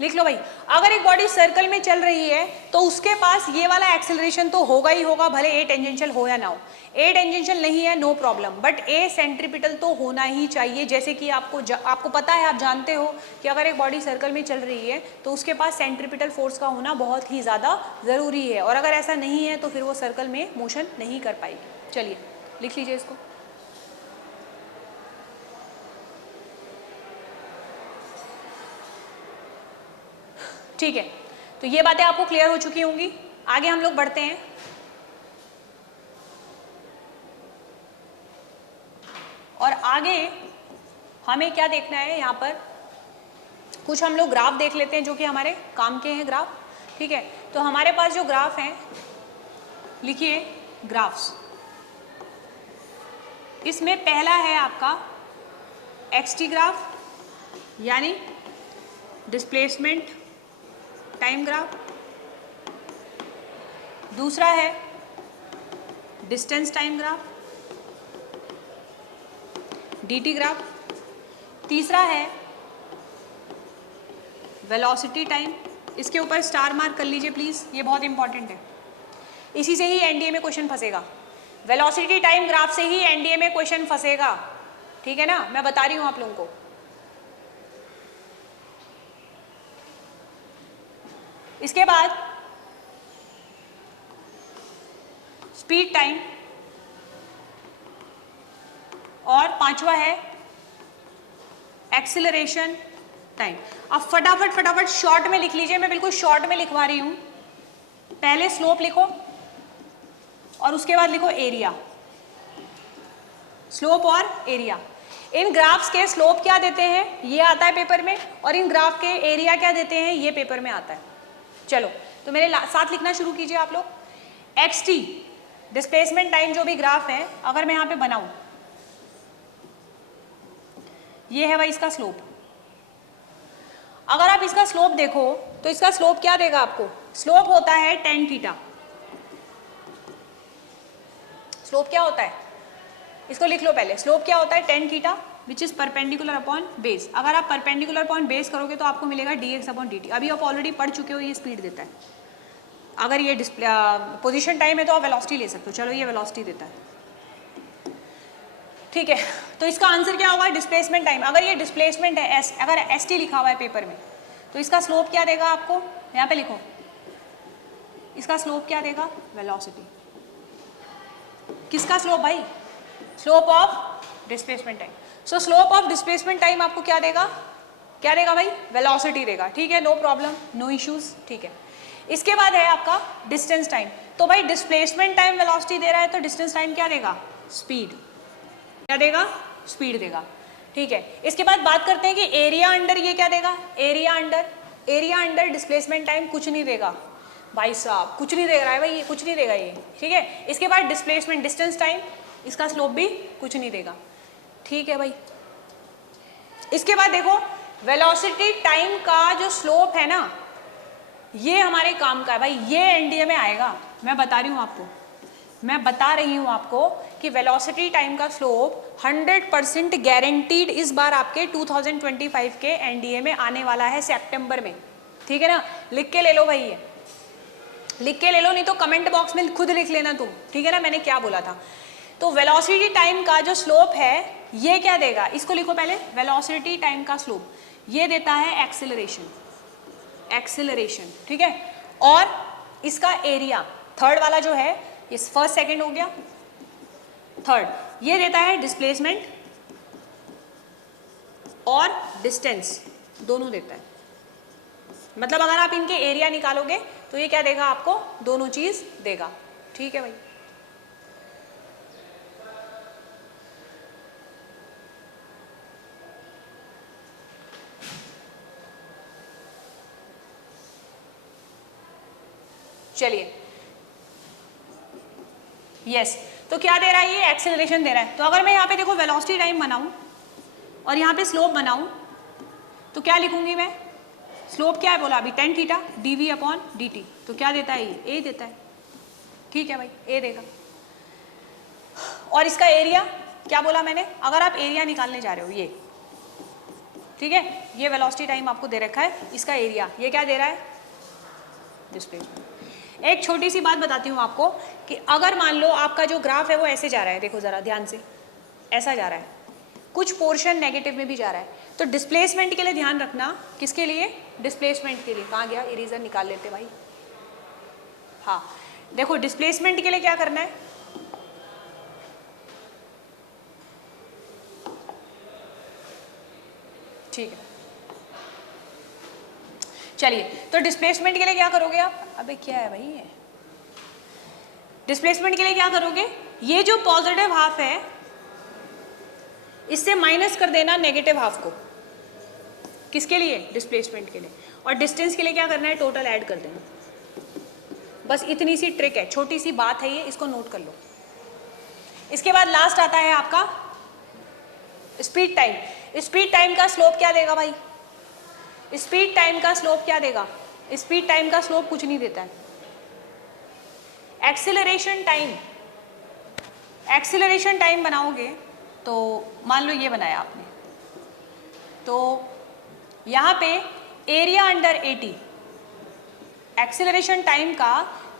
लिख लो भाई। अगर एक बॉडी सर्कल में चल रही है तो उसके पास ये वाला एक्सेलरेशन तो होगा ही होगा, भले ए टेंजेंशियल हो या ना हो। ए टेंजेंशियल नहीं है no problem, but A centripetal तो होना ही चाहिए। जैसे कि आपको पता है, आप जानते हो कि अगर एक बॉडी सर्कल में चल रही है तो उसके पास सेंट्रीपिटल फोर्स का होना बहुत ही ज़्यादा ज़रूरी है, और अगर ऐसा नहीं है तो फिर वो सर्कल में मोशन नहीं कर पाएगी। चलिए लिख लीजिए इसको। ठीक है, तो ये बातें आपको क्लियर हो चुकी होंगी। आगे हम लोग बढ़ते हैं। और आगे हमें क्या देखना है, यहाँ पर कुछ हम लोग ग्राफ देख लेते हैं जो कि हमारे काम के हैं ग्राफ, ठीक है। तो हमारे पास जो ग्राफ हैं, लिखिए ग्राफ्स। इसमें पहला है आपका एक्सटी ग्राफ, यानी डिस्प्लेसमेंट टाइम ग्राफ। दूसरा है distance time graph, dt graph. तीसरा है वेलोसिटी टाइम, इसके ऊपर स्टार मार्क कर लीजिए प्लीज, ये बहुत इंपॉर्टेंट है, इसी से ही एनडीए में क्वेश्चन फंसेगा। वेलोसिटी टाइम ग्राफ से ही एनडीए में क्वेश्चन फंसेगा, ठीक है ना, मैं बता रही हूं आप लोगों को। इसके बाद स्पीड टाइम, और पांचवा है एक्सीलरेशन टाइम। अब फटाफट शॉर्ट में लिख लीजिए, मैं बिल्कुल शॉर्ट में लिखवा रही हूं। पहले स्लोप लिखो और उसके बाद लिखो एरिया, स्लोप और एरिया। इन ग्राफ्स के स्लोप क्या देते हैं ये आता है पेपर में, और इन ग्राफ के एरिया क्या देते हैं ये पेपर में आता है। चलो तो मेरे साथ लिखना शुरू कीजिए आप लोग। एक्स टी डिस्प्लेसमेंट टाइम जो भी ग्राफ है, अगर मैं यहाँ पे बनाऊं, ये है भाई इसका स्लोप। अगर आप इसका स्लोप देखो तो इसका स्लोप क्या देगा आपको, स्लोप होता है tan थीटा। स्लोप क्या होता है, इसको लिख लो पहले, स्लोप क्या होता है tan theta which is perpendicular upon base. अगर आप परपेंडिकुलर अपॉन बेस करोगे तो आपको मिलेगा dx/dt। अभी आप ऑलरेडी पढ़ चुके हो, ये स्पीड देता है। अगर ये पोजीशन टाइम है तो आप वेलोसिटी ले सकते हो, चलो ये वेलोसिटी देता है। ठीक है, तो इसका आंसर क्या होगा, डिस्प्लेसमेंट टाइम। अगर ये डिस्प्लेसमेंट है एस, अगर एस टी लिखा हुआ है पेपर में, तो इसका स्लोप क्या देगा आपको, यहाँ पे लिखो, इसका स्लोप क्या देगा, वेलोसिटी। किसका स्लोप भाई, slope of displacement time. So slope of displacement time आपको क्या देगा, क्या देगा भाई, वेलोसिटी देगा। ठीक है, नो प्रॉब्लम, नो इश्यूज। ठीक है, इसके बाद है आपका डिस्टेंस टाइम। तो भाई डिस्प्लेसमेंट टाइम वेलोसिटी दे रहा है, तो डिस्टेंस टाइम क्या देगा, स्पीड। क्या देगा, स्पीड देगा। ठीक है, इसके बाद बात करते हैं कि एरिया अंडर ये क्या देगा, एरिया अंडर डिस्प्लेसमेंट टाइम कुछ नहीं देगा भाई साहब, कुछ नहीं दे रहा है भाई, ये कुछ नहीं देगा ये। ठीक है, इसके बाद डिस्प्लेसमेंट डिस्टेंस टाइम, इसका स्लोप भी कुछ नहीं देगा। ठीक है भाई, इसके बाद देखो वेलोसिटी टाइम का जो स्लोप है ना, ये हमारे काम का है भाई, ये एनडीए में आएगा। मैं बता रही हूँ आपको, मैं बता रही हूँ आपको कि वेलोसिटी टाइम का स्लोप 100% गारंटीड इस बार आपके 2025 के एनडीए में आने वाला है सितंबर में। ठीक है ना, लिख के ले लो भाई, ये लिख के ले लो, नहीं तो कमेंट बॉक्स में खुद लिख लेना तुम। ठीक है ना, मैंने क्या बोला था। तो वेलोसिटी टाइम का जो स्लोप है ये क्या देगा, इसको लिखो पहले, वेलोसिटी टाइम का स्लोप ये देता है एक्सेलरेशन, एक्सेलरेशन। ठीक है, और इसका एरिया थर्ड वाला जो है, ये फर्स्ट सेकंड हो गया, थर्ड ये देता है डिस्प्लेसमेंट और डिस्टेंस, दोनों देता है। मतलब अगर आप इनके एरिया निकालोगे तो ये क्या देगा आपको, दोनों चीज देगा। ठीक है भाई, चलिए, यस, तो क्या दे रहा है ये, एक्सेलरेशन दे रहा है। तो अगर मैं यहाँ पे देखो वेलोसिटी टाइम बनाऊं और यहाँ पे स्लोप बनाऊं, तो क्या लिखूंगी मैं, स्लोप क्या है बोला अभी, tan theta dv upon dt, तो क्या देता है ये, a देता है। ठीक है भाई, a देगा। और इसका एरिया क्या बोला मैंने, अगर आप एरिया निकालने जा रहे हो ये, ठीक है, ये वेलोसिटी टाइम आपको दे रखा है, इसका एरिया ये क्या दे रहा है, डिस्प्लेसमेंट। एक छोटी सी बात बताती हूँ आपको कि अगर मान लो आपका जो ग्राफ है वो ऐसे जा रहा है, देखो जरा ध्यान से, ऐसा जा रहा है, कुछ पोर्शन नेगेटिव में भी जा रहा है, तो डिस्प्लेसमेंट के लिए ध्यान रखना, किसके लिए, डिस्प्लेसमेंट के लिए। कहाँ गया इरेजर, निकाल लेते भाई। हाँ देखो, डिस्प्लेसमेंट के लिए क्या करना है, ठीक है, चलिए, तो डिस्प्लेसमेंट के लिए क्या करोगे आप, अबे क्या है भाई ये, डिस्प्लेसमेंट के लिए क्या करोगे, ये जो पॉजिटिव हाफ है इससे माइनस कर देना नेगेटिव हाफ को, किसके लिए, डिस्प्लेसमेंट के लिए, और डिस्टेंस के लिए क्या करना है, टोटल ऐड कर देना। बस इतनी सी ट्रिक है, छोटी सी बात है ये, इसको नोट कर लो। इसके बाद लास्ट आता है आपका स्पीड टाइम। स्पीड टाइम का स्लोप क्या देगा भाई, स्पीड टाइम का स्लोप क्या देगा, स्पीड टाइम का स्लोप कुछ नहीं देता है। एक्सीलरेशन टाइम, एक्सीलरेशन टाइम बनाओगे तो मान लो ये बनाया आपने, तो यहाँ पे एरिया अंडर 80, एक्सीलरेशन टाइम का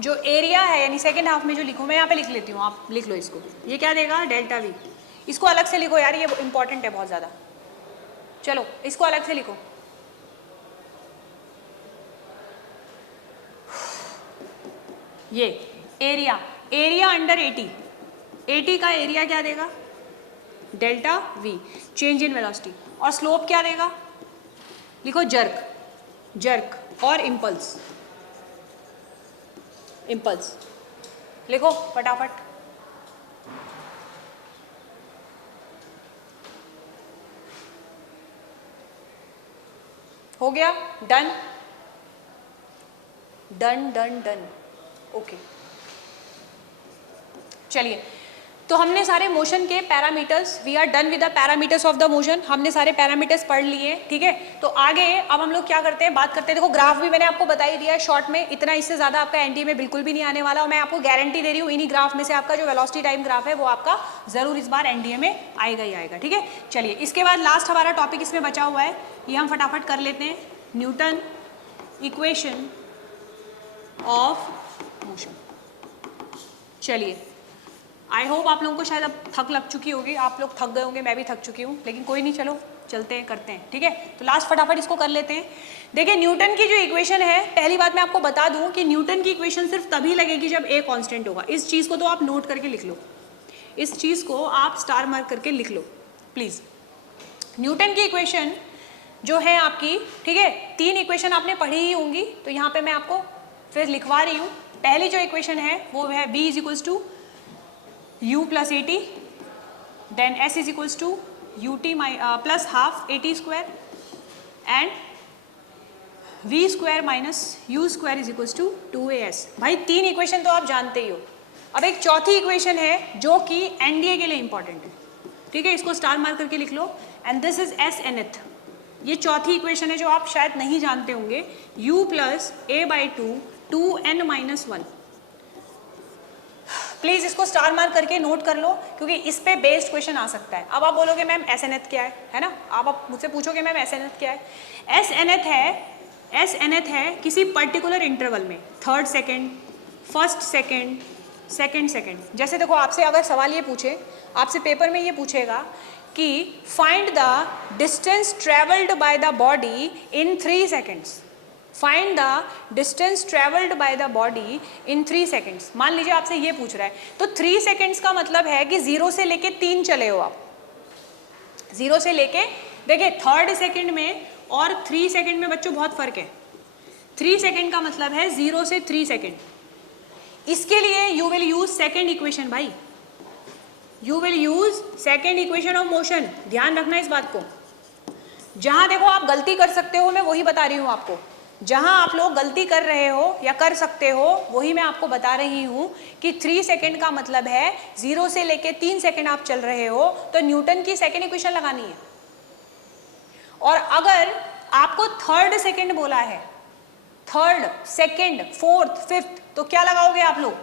जो एरिया है यानी सेकेंड हाफ में जो लिखो, मैं यहाँ पे लिख लेती हूँ, आप लिख लो इसको, ये क्या देगा, डेल्टा वी। इसको अलग से लिखो यार, ये इंपॉर्टेंट है बहुत ज़्यादा, चलो इसको अलग से लिखो। ये एरिया, एरिया अंडर 80, 80 का एरिया क्या देगा, delta V, change in velocity, और स्लोप क्या देगा, लिखो जर्क, जर्क और इम्पल्स, इम्पल्स लिखो फटाफट। हो गया, done done done done, okay. चलिए, तो हमने सारे मोशन के parameters, we are done with the parameters of the motion, हमने सारे पैरामीटर्स पढ़ लिए। ठीक है, तो आगे अब हम लोग क्या करते हैं, बात करते हैं। देखो ग्राफ भी मैंने आपको बता ही दिया है शॉर्ट में, इतना इससे ज़्यादा आपका एनडीए में बिल्कुल भी नहीं आने वाला, और मैं आपको गारंटी दे रही हूँ इन्हीं ग्राफ में से आपका जो वेलोसिटी टाइम ग्राफ है वो आपका ज़रूर इस बार एनडीए में आएगा ही आएगा। ठीक है, चलिए इसके बाद लास्ट हमारा टॉपिक इसमें बचा हुआ है, ये हम फटाफट कर लेते हैं, न्यूटन इक्वेशन ऑफ मोशन। चलिए आई होप आप लोगों को शायद अब थक लग चुकी होगी, आप लोग थक गए होंगे, मैं भी थक चुकी हूँ, लेकिन कोई नहीं, चलो चलते हैं, करते हैं, ठीक है। तो लास्ट फटाफट इसको कर लेते हैं। देखिए न्यूटन की जो इक्वेशन है, पहली बात मैं आपको बता दूं कि न्यूटन की इक्वेशन सिर्फ तभी लगेगी जब ए कांस्टेंट होगा। इस चीज़ को तो आप नोट करके लिख लो, इस चीज़ को आप स्टार मार्क करके लिख लो प्लीज़। न्यूटन की इक्वेशन जो है आपकी, ठीक है, 3 इक्वेशन आपने पढ़ी ही होंगी, तो यहाँ पे मैं आपको फिर लिखवा रही हूँ। पहली जो इक्वेशन है वो है b is equals to u plus A T, then s is equals to u t plus half A T square and v square minus u square is equals to 2as। भाई 3 equation तो आप जानते ही हो। अब एक चौथी equation है जो कि एनडीए के लिए इंपॉर्टेंट है, ठीक है, इसको स्टार मार्क करके लिख लो, and this is S nth। ये चौथी इक्वेशन है जो आप शायद नहीं जानते होंगे, u plus A by 2n minus 1। Please इसको स्टार मार्क करके नोट कर लो, क्योंकि इस पे बेस्ड क्वेश्चन आ सकता है। अब आप बोलोगे मैम एस एन एथ क्या है ना, आप मुझसे पूछोगे मैम एस एन एथ क्या है। एस एन एथ है किसी पर्टिकुलर इंटरवल में, third second, first second, second second. जैसे देखो आपसे अगर सवाल ये पूछे, आपसे पेपर में ये पूछेगा कि find the distance travelled by the body in 3 seconds, find the distance travelled by the body in 3 seconds. मान लीजिए आपसे ये पूछ रहा है, तो 3 सेकेंड्स का मतलब है कि 0 से लेके 3 चले हो आप, 0 से लेके, देखिए थर्ड सेकेंड में और 3 सेकेंड में बच्चों बहुत फर्क है। 3 सेकेंड का मतलब है 0 से 3 सेकेंड। इसके लिए you will use second equation भाई, you will use second equation of motion. ध्यान रखना इस बात को। जहां देखो आप गलती कर सकते हो, मैं वही बता रही हूं आपको, जहां आप लोग गलती कर रहे हो या कर सकते हो वही मैं आपको बता रही हूं कि 3 सेकेंड का मतलब है 0 से लेके 3 सेकेंड आप चल रहे हो, तो न्यूटन की सेकेंड इक्वेशन लगानी है। और अगर आपको थर्ड सेकेंड बोला है, थर्ड, सेकेंड, फोर्थ, फिफ्थ, तो क्या लगाओगे आप लोग,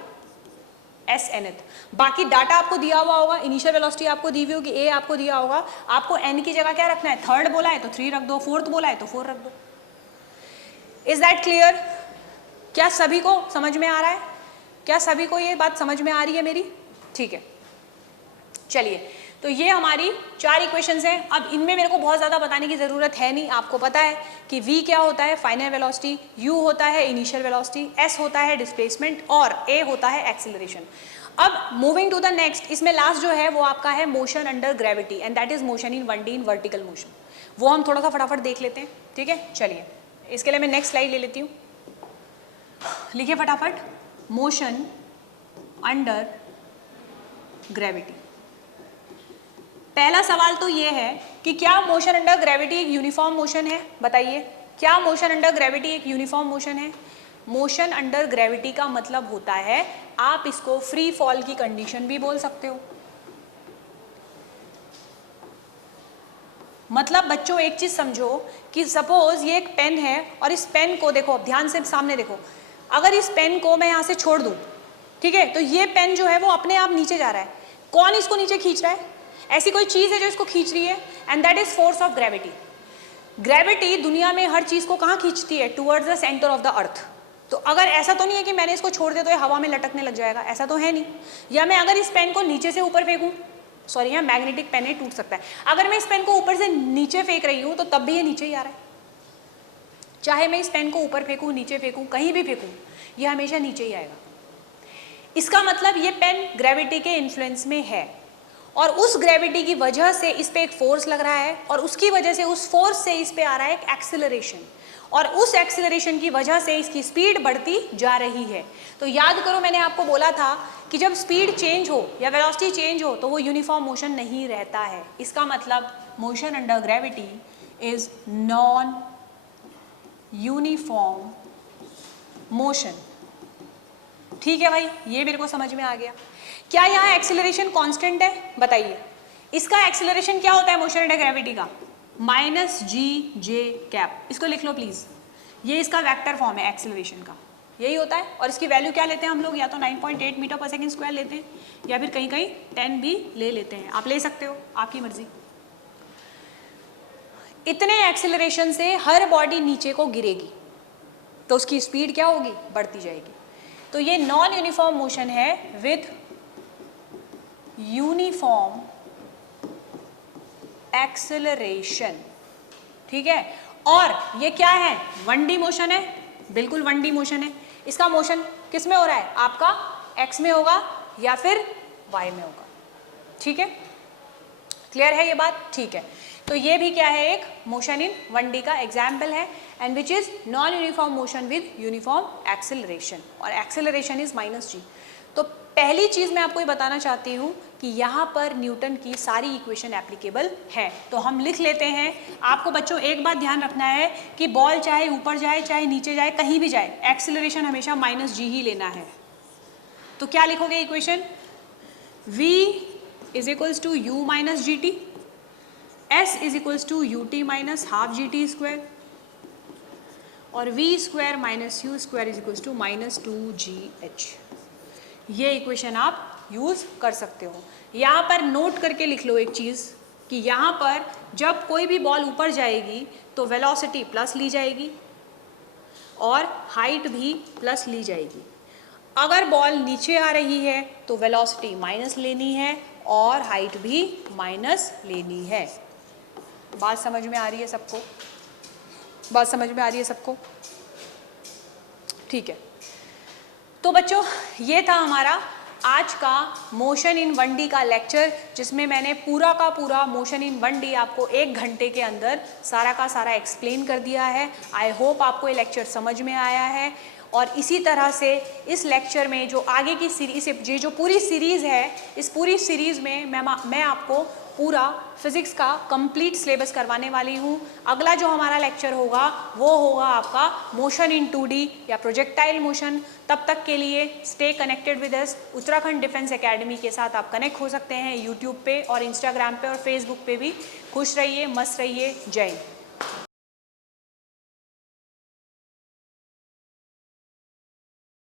एस एन एथ। बाकी डाटा आपको दिया हुआ होगा, इनिशियल वेलोसिटी आपको दी हुई होगी, ए आपको दिया होगा, आपको एन की जगह क्या रखना है, थर्ड बोला है तो 3 रख दो, फोर्थ बोला है तो 4 रख दो। Is that clear? क्या सभी को समझ में आ रहा है? क्या सभी को ये बात समझ में आ रही है मेरी? ठीक है, चलिए, तो ये हमारी 4 इक्वेशंस हैं। अब इनमें मेरे को बहुत ज़्यादा बताने की ज़रूरत है नहीं, आपको पता है कि v क्या होता है, फाइनल वेलोसिटी, u होता है इनिशियल वेलोसिटी, s होता है डिस्प्लेसमेंट और a होता है एक्सीलरेशन। अब मूविंग टू द नेक्स्ट, इसमें लास्ट जो है वो आपका है motion under gravity, and that is motion in 1D in vertical motion. वो हम थोड़ा सा फटाफट देख लेते हैं, ठीक है। चलिए, इसके लिए मैं नेक्स्ट स्लाइड ले लेती हूँ। लिखिए फटाफट, मोशन अंडर ग्रेविटी। पहला सवाल तो ये है कि क्या मोशन अंडर ग्रेविटी एक यूनिफॉर्म मोशन है? बताइए, क्या मोशन अंडर ग्रेविटी एक यूनिफॉर्म मोशन है? मोशन अंडर ग्रेविटी का मतलब होता है, आप इसको फ्री फॉल की कंडीशन भी बोल सकते हो। मतलब बच्चों एक चीज समझो कि सपोज ये एक पेन है और इस पेन को देखो, ध्यान से सामने देखो, अगर इस पेन को मैं यहां से छोड़ दूं, ठीक है, तो ये पेन जो है वो अपने आप नीचे जा रहा है। कौन इसको नीचे खींच रहा है? ऐसी कोई चीज है जो इसको खींच रही है, and that is force of gravity. Gravity दुनिया में हर चीज को कहां खींचती है? Towards the centre of the earth. तो अगर ऐसा तो नहीं है कि मैंने इसको छोड़ दिया तो ये हवा में लटकने लग जाएगा, ऐसा तो है नहीं। या मैं अगर इस पेन को नीचे से ऊपर फेंकूं, सॉरी यहाँ मैग्नेटिक पेन है, टूट सकता है, अगर मैं इस पेन को ऊपर से नीचे फेंक रही हूं तो तब भी ये नीचे ही आ रहा है। चाहे मैं इस पेन को ऊपर फेंकूं, नीचे फेंकूं, कहीं भी फेंकूं, ये हमेशा नीचे ही आएगा। इसका मतलब ये पेन ग्रेविटी के इन्फ्लुएंस में है, और उस ग्रेविटी की वजह से इस पे एक फोर्स लग रहा है, और उसकी वजह से, उस फोर्स से इस पे आ रहा है एक एक्सीलरेशन, और उस एक्सीलरेशन की वजह से इसकी स्पीड बढ़ती जा रही है। तो याद करो, मैंने आपको बोला था कि जब स्पीड चेंज हो या वेलोसिटी चेंज हो तो वो यूनिफॉर्म मोशन नहीं रहता है। इसका मतलब motion under gravity is non uniform motion. ठीक है भाई, ये मेरे को समझ में आ गया। क्या यहाँ एक्सीलरेशन कांस्टेंट है? बताइए, इसका एक्सीलरेशन क्या होता है मोशन अंडर ग्रेविटी का? माइनस जी जे कैप। इसको लिख लो प्लीज, ये इसका वेक्टर फॉर्म है एक्सीलरेशन का, यही होता है। और इसकी वैल्यू क्या लेते हैं हम लोग? या तो 9.8 मीटर पर सेकेंड स्क्वायर लेते हैं, या फिर कहीं कहीं 10 भी ले लेते हैं, आप ले सकते हो, आपकी मर्जी। इतने एक्सीलरेशन से हर बॉडी नीचे को गिरेगी तो उसकी स्पीड क्या होगी? बढ़ती जाएगी। तो ये नॉन यूनिफॉर्म मोशन है विद यूनिफॉर्म एक्सेलरेशन, ठीक है। और ये क्या है, 1D मोशन है, बिल्कुल 1D मोशन है। इसका मोशन किस में हो रहा है, आपका x में होगा या फिर y में होगा, ठीक है। क्लियर है ये बात, ठीक है। तो ये भी क्या है, एक मोशन इन 1D का एग्जाम्पल है, and which is non uniform motion with uniform acceleration, और एक्सेलरेशन इज -g। तो पहली चीज मैं आपको ये बताना चाहती हूँ कि यहाँ पर न्यूटन की सारी इक्वेशन एप्लीकेबल है। तो हम लिख लेते हैं। आपको बच्चों एक बात ध्यान रखना है कि बॉल चाहे ऊपर जाए चाहे नीचे जाए कहीं भी जाए, एक्सेलरेशन हमेशा -g ही लेना है। तो क्या लिखोगे equation, v is equals to u minus G T, s is equals to U T minus half G T square, और v square minus U square is equals to -2gh। ये equation आप use कर सकते हो। यहाँ पर note करके लिख लो एक चीज कि यहाँ पर जब कोई भी बॉल ऊपर जाएगी तो वेलोसिटी प्लस ली जाएगी और हाइट भी प्लस ली जाएगी। अगर बॉल नीचे आ रही है तो वेलोसिटी माइनस लेनी है और हाइट भी माइनस लेनी है। बात समझ में आ रही है सबको, बात समझ में आ रही है सबको, ठीक है। तो बच्चों ये था हमारा आज का मोशन इन 1D का लेक्चर, जिसमें मैंने पूरा का पूरा मोशन इन 1D आपको 1 घंटे के अंदर सारा का सारा एक्सप्लेन कर दिया है। आई होप आपको ये लेक्चर समझ में आया है, और इसी तरह से इस लेक्चर में जो आगे की सीरीज, ये जो पूरी सीरीज़ है, इस पूरी सीरीज़ में मैं आपको पूरा फिज़िक्स का कंप्लीट सिलेबस करवाने वाली हूँ। अगला जो हमारा लेक्चर होगा वो होगा आपका मोशन इन 2D या प्रोजेक्टाइल मोशन। तब तक के लिए stay connected with us. Uttarakhand defence academy के साथ आप कनेक्ट हो सकते हैं यूट्यूब पे और इंस्टाग्राम पे और फेसबुक पे भी। खुश रहिए, मस्त रहिए, जय हिंद।